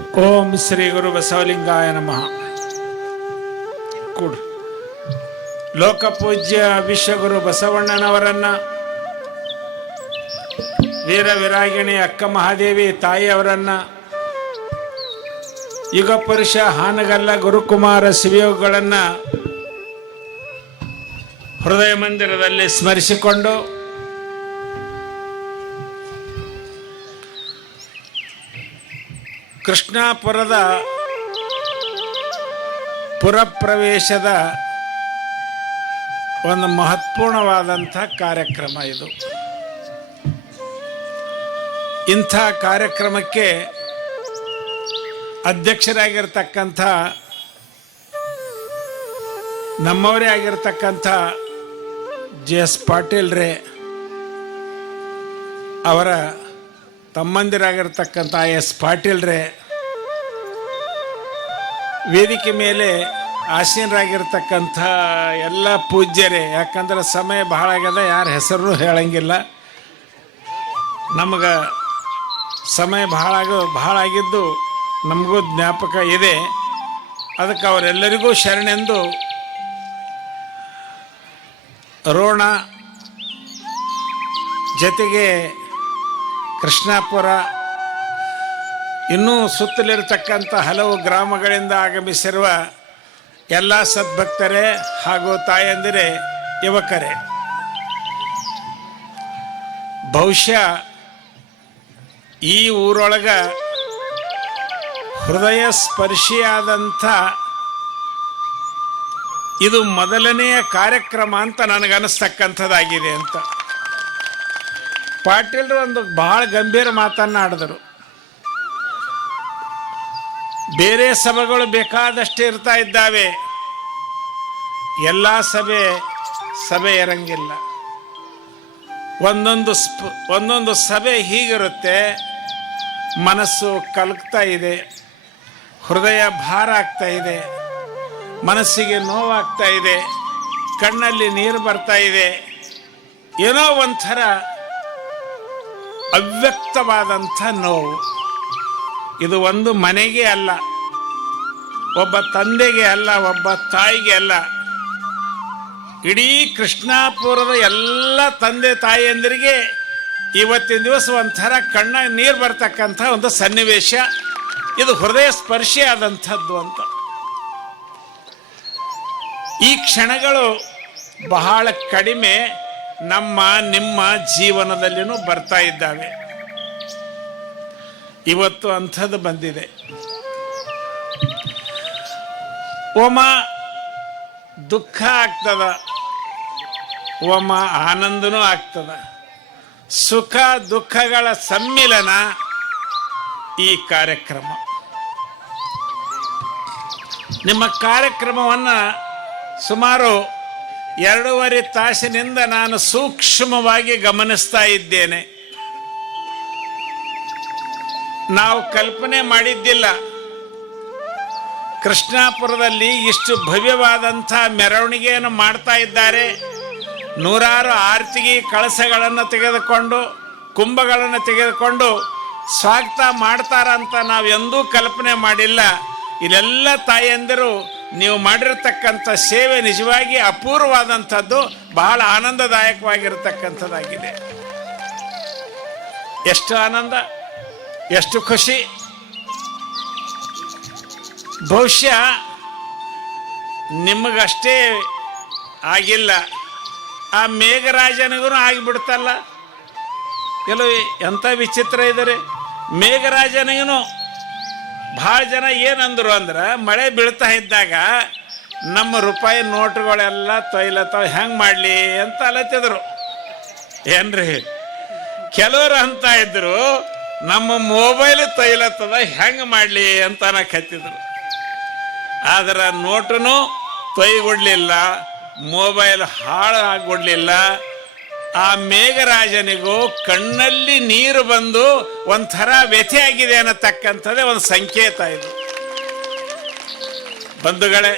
ಓಂ ಶ್ರೀ ಗುರು ಬಸವಲಿಂಗಾಯ ನಮಃ. ಕೂಡು. ಲೋಕಪೂಜ್ಯ ವಿಶ್ವಗುರು ಬಸವಣ್ಣನವರನ್ನ, ವೀರ ವಿರಾಗಿಣಿ ಅಕ್ಕ ಮಹಾದೇವಿ ತಾಯಿಯವರನ್ನ, ಯುಗ ಪುರುಷ ಹಾನಗಲ್ಲ ಗುರುಕುಮಾರ ಶಿವಯೋಗಿಗಳನ್ನ ಹೃದಯ ಮಂದಿರದಲ್ಲಿ ಸ್ಮರಿಸಿಕೊಂಡು ಕೃಷ್ಣಾಪುರದ ಪುರಪ್ರವೇಶದ ಒಂದು ಮಹತ್ವಪೂರ್ಣವಾದಂಥ ಕಾರ್ಯಕ್ರಮ ಇದು. ಇಂಥ ಕಾರ್ಯಕ್ರಮಕ್ಕೆ ಅಧ್ಯಕ್ಷರಾಗಿರ್ತಕ್ಕಂಥ ನಮ್ಮವರೇ ಆಗಿರ್ತಕ್ಕಂಥ JS ಪಾಟೀಲ್ರೇ, ಅವರ ತಮ್ಮಂದಿರಾಗಿರ್ತಕ್ಕಂಥ S ಪಾಟೀಲ್ರೇ, ವೇದಿಕೆ ಮೇಲೆ ಆಸೀನರಾಗಿರ್ತಕ್ಕಂಥ ಎಲ್ಲ ಪೂಜ್ಯರೇ, ಯಾಕಂದ್ರೆ ಸಮಯ ಬಹಳ ಆಗ್ಯದ, ಯಾರ ಹೆಸರು ಹೇಳಂಗಿಲ್ಲ. ನಮಗೆ ಸಮಯ ಬಹಳ ಆಗಿದ್ದು ನಮಗೂ ಜ್ಞಾಪಕ ಇದೆ. ಅದಕ್ಕೆ ಅವರೆಲ್ಲರಿಗೂ ಶರಣೆಂದು ರೋಣ, ಜೊತೆಗೆ ಕೃಷ್ಣಾಪುರ, ಇನ್ನೂ ಸುತ್ತಲಿರತಕ್ಕಂಥ ಹಲವು ಗ್ರಾಮಗಳಿಂದ ಆಗಮಿಸಿರುವ ಎಲ್ಲ ಸದ್ಭಕ್ತರೇ ಹಾಗೂ ತಾಯಂದಿರೇ, ಯುವಕರೇ, ಬಹುಶಃ ಈ ಊರೊಳಗೆ ಹೃದಯ ಸ್ಪರ್ಶಿಯಾದಂಥ ಇದು ಮೊದಲನೆಯ ಕಾರ್ಯಕ್ರಮ ಅಂತ ನನಗನ್ನಿಸ್ತಕ್ಕಂಥದ್ದಾಗಿದೆ ಅಂತ. ಪಾಟೀಲ್ರು ಒಂದು ಬಹಳ ಗಂಭೀರ ಮಾತನ್ನಾಡಿದರು. ಬೇರೆ ಸಭೆಗಳು ಬೇಕಾದಷ್ಟು ಇರ್ತಾ ಇದ್ದಾವೆ, ಎಲ್ಲ ಸಭೆ ಇರಂಗಿಲ್ಲ. ಒಂದೊಂದು ಸಭೆ ಹೀಗಿರುತ್ತೆ, ಮನಸ್ಸು ಕಲಕ್ತಾ ಇದೆ, ಹೃದಯ ಭಾರ ಆಗ್ತಾ ಇದೆ, ಮನಸ್ಸಿಗೆ ನೋವಾಗ್ತಾ ಇದೆ, ಕಣ್ಣಲ್ಲಿ ನೀರು ಬರ್ತಾ ಇದೆ, ಏನೋ ಒಂಥರ ಅವ್ಯಕ್ತವಾದಂಥ ನೋವು. ಇದು ಒಂದು ಮನೆಗೆ ಅಲ್ಲ, ಒಬ್ಬ ತಂದೆಗೆ ಅಲ್ಲ, ಒಬ್ಬ ತಾಯಿಗೆ ಅಲ್ಲ, ಇಡೀ ಕೃಷ್ಣಾಪುರದ ಎಲ್ಲ ತಂದೆ ತಾಯಿಯಂದರಿಗೆ ಇವತ್ತಿನ ದಿವಸ ಒಂಥರ ಕಣ್ಣಾಗ ನೀರು ಬರ್ತಕ್ಕಂಥ ಒಂದು ಸನ್ನಿವೇಶ. ಇದು ಹೃದಯ ಸ್ಪರ್ಶಿ ಆದಂಥದ್ದು ಅಂತ. ಈ ಕ್ಷಣಗಳು ಬಹಳ ಕಡಿಮೆ ನಿಮ್ಮ ಜೀವನದಲ್ಲಿನೂ ಬರ್ತಾ ಇದ್ದಾವೆ. ಇವತ್ತು ಅಂಥದ್ದು ಬಂದಿದೆ. ಒಮ್ಮ ದುಃಖ ಆಗ್ತದ, ಒಮ್ಮ ಆನಂದನೂ ಆಗ್ತದ. ಸುಖ ದುಃಖಗಳ ಸಮ್ಮಿಲನ ಈ ಕಾರ್ಯಕ್ರಮ. ನಿಮ್ಮ ಕಾರ್ಯಕ್ರಮವನ್ನು ಸುಮಾರು 2.5 ತಾಸಿನಿಂದ ನಾನು ಸೂಕ್ಷ್ಮವಾಗಿ ಗಮನಿಸ್ತಾ ಇದ್ದೇನೆ. ನಾವು ಕಲ್ಪನೆ ಮಾಡಿದ್ದಿಲ್ಲ, ಕೃಷ್ಣಾಪುರದಲ್ಲಿ ಇಷ್ಟು ಭವ್ಯವಾದಂಥ ಮೆರವಣಿಗೆಯನ್ನು ಮಾಡ್ತಾ ಇದ್ದಾರೆ. ನೂರಾರು ಆರತಿಗೆ ಕಳಸಗಳನ್ನು ತೆಗೆದುಕೊಂಡು, ಕುಂಭಗಳನ್ನು ತೆಗೆದುಕೊಂಡು ಸ್ವಾಗತ ಮಾಡ್ತಾರಂತ ನಾವು ಎಂದೂ ಕಲ್ಪನೆ ಮಾಡಿಲ್ಲ. ಇಲ್ಲೆಲ್ಲ ತಾಯಂದಿರು ನೀವು ಮಾಡಿರ್ತಕ್ಕಂಥ ಸೇವೆ ನಿಜವಾಗಿ ಅಪೂರ್ವವಾದಂಥದ್ದು, ಬಹಳ ಆನಂದದಾಯಕವಾಗಿರ್ತಕ್ಕಂಥದ್ದಾಗಿದೆ. ಎಷ್ಟು ಆನಂದ, ಎಷ್ಟು ಖುಷಿ. ಬಹುಶಃ ನಿಮಗಷ್ಟೇ ಆಗಿಲ್ಲ, ಆ ಮೇಘರಾಜನಿಗೂ ಆಗಿಬಿಡ್ತಲ್ಲ. ಕೆಲವು ಎಂಥ ವಿಚಿತ್ರ ಇದ್ದಾರೆ. ಮೇಘರಾಜನಿಗೂ ಭಾಳ ಜನ ಏನಂದ್ರು ಅಂದ್ರೆ, ಮಳೆ ಬೀಳ್ತಾ ಇದ್ದಾಗ ನಮ್ಮ ರೂಪಾಯಿ ನೋಟುಗಳೆಲ್ಲ ತೊಯ್ಲತ್ತವ, ಹೆಂಗೆ ಮಾಡಲಿ ಅಂತ ಅಲತ್ತಿದ್ರು. ಏನ್ರಿ, ಕೆಲವರು ಅಂತ ಇದ್ರು ನಮ್ಮ ಮೊಬೈಲ್ ತೊಯ್ಲತ್ತದ, ಹೆಂಗೆ ಮಾಡಲಿ ಅಂತ ಅನ್ನಕತ್ತಿದ್ರು. ಆದ್ರೆ ನೋಟುನು ತೊಯ್ಗೊಡ್ಲಿಲ್ಲ, ಮೊಬೈಲ್ ಹಾಳು ಆಗಿಬಿಡ್ಲಿಲ್ಲ. ಆ ಮೇಘರಾಜನಿಗೂ ಕಣ್ಣಲ್ಲಿ ನೀರು ಬಂದು ಒಂಥರ ವ್ಯಥೆ ಆಗಿದೆ ಅನ್ನತಕ್ಕಂಥದ್ದೇ ಒಂದು ಸಂಕೇತ ಇದು. ಬಂಧುಗಳೇ,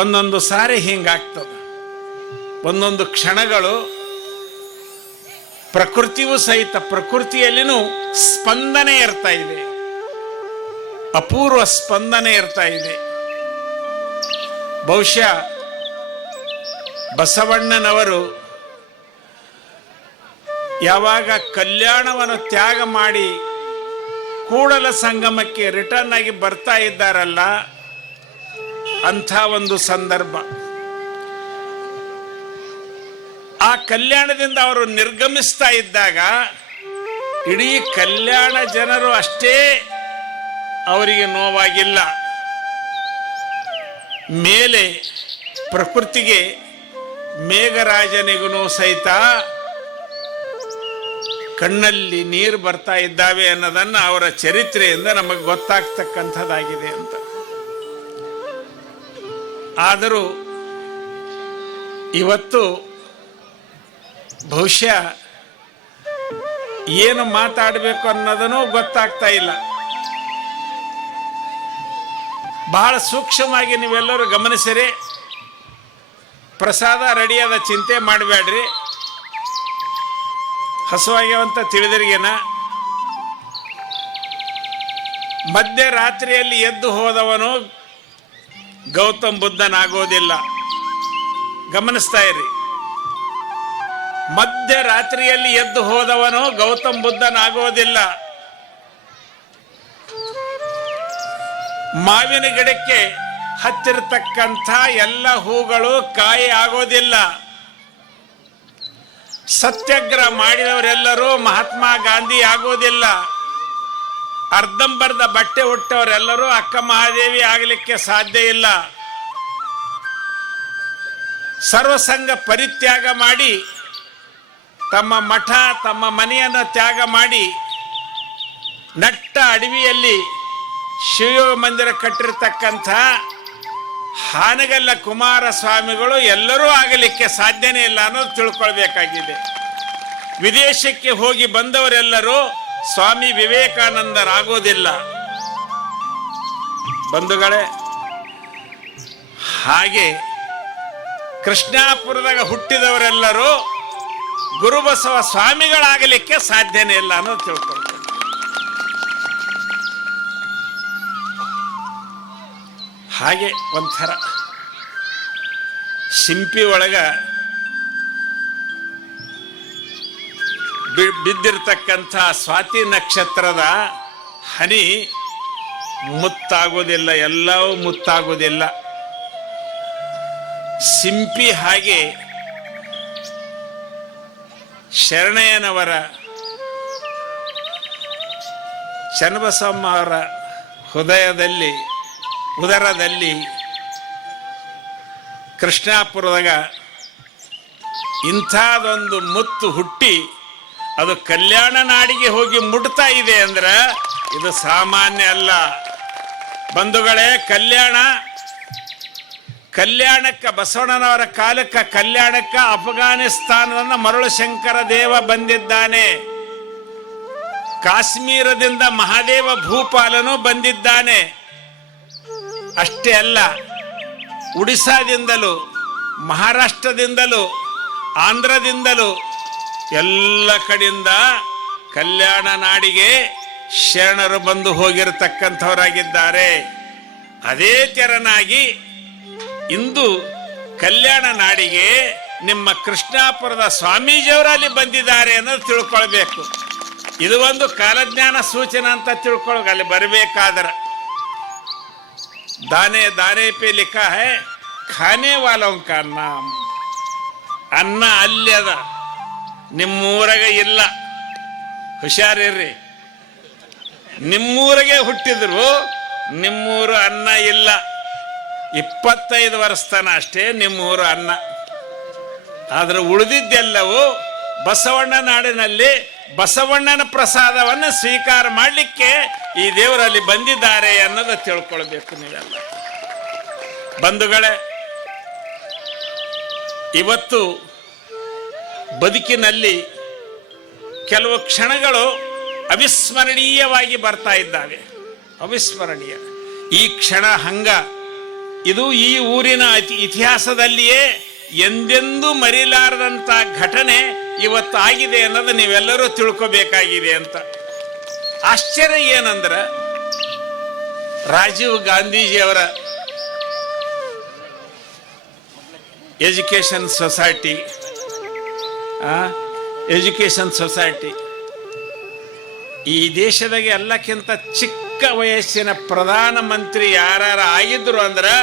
ಒಂದೊಂದು ಸಾರಿ ಹಿಂಗಾಗ್ತದೆ. ಒಂದೊಂದು ಕ್ಷಣಗಳು ಪ್ರಕೃತಿಯೂ ಸಹಿತ, ಪ್ರಕೃತಿಯಲ್ಲಿನೂ ಸ್ಪಂದನೆ ಇರ್ತಾ ಇದೆ. ಅಪೂರ್ವ ಸ್ಪಂದನೆ ಇರ್ತಾ ಇದೆ. ಬಹುಶಃ ಬಸವಣ್ಣನವರು ಯಾವಾಗ ಕಲ್ಯಾಣವನ್ನು ತ್ಯಾಗ ಮಾಡಿ ಕೂಡಲ ಸಂಗಮಕ್ಕೆ ರಿಟರ್ನ್ ಆಗಿ ಬರ್ತಾ ಇದ್ದಾರಲ್ಲ, ಅಂಥ ಒಂದು ಸಂದರ್ಭ. ಆ ಕಲ್ಯಾಣದಿಂದ ಅವರು ನಿರ್ಗಮಿಸ್ತಾ ಇದ್ದಾಗ ಇಡೀ ಕಲ್ಯಾಣ ಜನರು ಅಷ್ಟೇ ಅವರಿಗೆ ನೋವಾಗಿಲ್ಲ, ಮೇಲೆ ಪ್ರಕೃತಿಗೆ ಮೇಘರಾಜನಿಗೂ ಸಹಿತ ಕಣ್ಣಲ್ಲಿ ನೀರು ಬರ್ತಾ ಇದ್ದಾವೆ ಅನ್ನೋದನ್ನು ಅವರ ಚರಿತ್ರೆಯಿಂದ ನಮಗೆ ಗೊತ್ತಾಗ್ತಕ್ಕಂಥದ್ದಾಗಿದೆ ಅಂತ. ಆದರೂ ಇವತ್ತು ಬಹುಶಃ ಏನು ಮಾತಾಡಬೇಕು ಅನ್ನೋದನ್ನು ಗೊತ್ತಾಗ್ತಾ ಇಲ್ಲ. ಬಹಳ ಸೂಕ್ಷ್ಮವಾಗಿ ನೀವೆಲ್ಲರೂ ಗಮನಿಸಿರಿ. ಪ್ರಸಾದ ರೆಡಿಯಾದ ಚಿಂತೆ ಮಾಡಬೇಡ್ರಿ, ಹಸುವಾಗ್ಯವಂತ ತಿಳಿದಿರಿಗೇನ. ಮಧ್ಯರಾತ್ರಿಯಲ್ಲಿ ಎದ್ದು ಹೋದವನು ಗೌತಮ್ ಬುದ್ಧನಾಗೋದಿಲ್ಲ. ಗಮನಿಸ್ತಾ ಇರಿ, ಮಧ್ಯರಾತ್ರಿಯಲ್ಲಿ ಎದ್ದು ಹೋದವನು ಗೌತಮ್ ಬುದ್ಧನಾಗೋದಿಲ್ಲ. ಮಾವಿನ ಗಿಡಕ್ಕೆ ಹತ್ತಿರತಕ್ಕಂಥ ಎಲ್ಲ ಹೂಗಳು ಕಾಯಿ ಆಗೋದಿಲ್ಲ. ಸತ್ಯಾಗ್ರಹ ಮಾಡಿದವರೆಲ್ಲರೂ ಮಹಾತ್ಮ ಗಾಂಧಿ ಆಗೋದಿಲ್ಲ. ಅರ್ಧಂಬರ್ಧ ಬಟ್ಟೆ ಹುಟ್ಟವರೆಲ್ಲರೂ ಅಕ್ಕ ಮಹಾದೇವಿ ಆಗಲಿಕ್ಕೆ ಸಾಧ್ಯ ಇಲ್ಲ. ಸರ್ವಸಂಗ ಪರಿತ್ಯಾಗ ಮಾಡಿ ತಮ್ಮ ಮಠ ತಮ್ಮ ಮನೆಯನ್ನು ತ್ಯಾಗ ಮಾಡಿ ನಟ್ಟ ಅಡವಿಯಲ್ಲಿ ಶಿವಯೋಗ ಮಂದಿರ ಕಟ್ಟಿರ್ತಕ್ಕಂಥ ಹಾನಗಲ್ಲ ಕುಮಾರಸ್ವಾಮಿಗಳು ಎಲ್ಲರೂ ಆಗಲಿಕ್ಕೆ ಸಾಧ್ಯನೇ ಇಲ್ಲ ಅನ್ನೋದು ತಿಳ್ಕೊಳ್ಬೇಕಾಗಿದೆ. ವಿದೇಶಕ್ಕೆ ಹೋಗಿ ಬಂದವರೆಲ್ಲರೂ ಸ್ವಾಮಿ ವಿವೇಕಾನಂದರಾಗೋದಿಲ್ಲ ಬಂಧುಗಳೇ. ಹಾಗೆ ಕೃಷ್ಣಾಪುರದಾಗ ಹುಟ್ಟಿದವರೆಲ್ಲರೂ ಗುರುಬಸವ ಸ್ವಾಮಿಗಳಾಗಲಿಕ್ಕೆ ಸಾಧ್ಯನೇ ಇಲ್ಲ ಅನ್ನೋದು ತಿಳ್ಕೊಳ್ಬೇಕು. ಹಾಗೆ ಒಂಥರ ಸಿಂಪಿ ಒಳಗ ಬಿದ್ದಿರ್ತಕ್ಕಂಥ ಸ್ವಾತಿ ನಕ್ಷತ್ರದ ಹನಿ ಮುತ್ತಾಗೋದಿಲ್ಲ, ಎಲ್ಲವೂ ಮುತ್ತಾಗೋದಿಲ್ಲ. ಸಿಂಪಿ ಹಾಗೆ ಶರಣಯ್ಯನವರ ಚನ್ನಬಸವಮ್ಮ ಅವರ ಹೃದಯದಲ್ಲಿ ಉದರದಲ್ಲಿ ಕೃಷ್ಣಾಪುರದಾಗ ಇಂಥದೊಂದು ಮುತ್ತು ಹುಟ್ಟಿ ಅದು ಕಲ್ಯಾಣ ನಾಡಿಗೆ ಹೋಗಿ ಮುಟ್ತಾ ಇದೆ ಅಂದ್ರೆ ಇದು ಸಾಮಾನ್ಯ ಅಲ್ಲ ಬಂಧುಗಳೇ. ಕಲ್ಯಾಣಕ್ಕೆ ಬಸವಣ್ಣನವರ ಕಾಲಕ್ಕೆ ಕಲ್ಯಾಣಕ್ಕೆ ಅಫ್ಘಾನಿಸ್ತಾನದಿಂದ ಮರಳು ಶಂಕರ ದೇವ ಬಂದಿದ್ದಾನೆ. ಕಾಶ್ಮೀರದಿಂದ ಮಹಾದೇವ ಭೂಪಾಲನು ಬಂದಿದ್ದಾನೆ. ಅಷ್ಟೇ ಅಲ್ಲ, ಉಡಿಸಾದಿಂದಲೂ ಮಹಾರಾಷ್ಟ್ರದಿಂದಲೂ ಆಂಧ್ರದಿಂದಲೂ ಎಲ್ಲ ಕಡೆಯಿಂದ ಕಲ್ಯಾಣ ನಾಡಿಗೆ ಶರಣರು ಬಂದು ಹೋಗಿರತಕ್ಕಂಥವರಾಗಿದ್ದಾರೆ. ಅದೇ ತೆರನಾಗಿ ಇಂದು ಕಲ್ಯಾಣ ನಾಡಿಗೆ ನಿಮ್ಮ ಕೃಷ್ಣಾಪುರದ ಸ್ವಾಮೀಜಿಯವರಲ್ಲಿ ಬಂದಿದ್ದಾರೆ ಅನ್ನೋದು ತಿಳ್ಕೊಳ್ಬೇಕು. ಇದು ಒಂದು ಕಾಲಜ್ಞಾನ ಸೂಚನೆ ಅಂತ ತಿಳ್ಕೊಳ್ಬೇಕು. ಅಲ್ಲಿ ಬರಬೇಕಾದ್ರೆ दाने दाने पे लिखा है खाने वालों का नाम. ಅನ್ನ ಅಲ್ಲದ ನಿಮ್ಮೂರಗೆ ಇಲ್ಲ, ಹುಷಾರಿರ್ರಿ. ನಿಮ್ಮೂರಿಗೆ ಹುಟ್ಟಿದ್ರು ನಿಮ್ಮೂರು ಅನ್ನ ಇಲ್ಲ. 25 ವರ್ಷತನ ಅಷ್ಟೇ ನಿಮ್ಮೂರು ಅನ್ನ. ಆದರೆ ಉಳಿದಿದ್ದೆಲ್ಲವೂ ಬಸವಣ್ಣ ನಾಡಿನಲ್ಲಿ ಬಸವಣ್ಣನ ಪ್ರಸಾದವನ್ನು ಸ್ವೀಕಾರ ಮಾಡಲಿಕ್ಕೆ ಈ ದೇವರಲ್ಲಿ ಬಂದಿದ್ದಾರೆ ಅನ್ನೋದು ತಿಳ್ಕೊಳ್ಬೇಕು ನೀವೆಲ್ಲ ಬಂಧುಗಳೇ. ಇವತ್ತು ಬದುಕಿನಲ್ಲಿ ಕೆಲವು ಕ್ಷಣಗಳು ಅವಿಸ್ಮರಣೀಯವಾಗಿ ಬರ್ತಾ ಇದ್ದಾವೆ. ಅವಿಸ್ಮರಣೀಯ ಈ ಕ್ಷಣ ಹಂಗ. ಇದು ಈ ಊರಿನ ಇತಿಹಾಸದಲ್ಲಿಯೇ ಎಂದೆಂದೂ ಮರಿಲಾರದಂಥ ಘಟನೆ ಇವತ್ತು ಆಗಿದೆ ಅನ್ನೋದು ನೀವೆಲ್ಲರೂ ತಿಳ್ಕೋಬೇಕಾಗಿದೆ ಅಂತ. ಆಶ್ಚರ್ಯ ಏನಂದ್ರೆ ರಾಜೀವ್ ಗಾಂಧೀಜಿಯವರ ಎಜುಕೇಷನ್ ಸೊಸೈಟಿ ಈ ದೇಶದಾಗೆ ಎಲ್ಲಕ್ಕಿಂತ ಚಿಕ್ಕ ವಯಸ್ಸಿನ ಪ್ರಧಾನಮಂತ್ರಿ ಯಾರು ಆಗಿದ್ರು ಅಂದ್ರೆ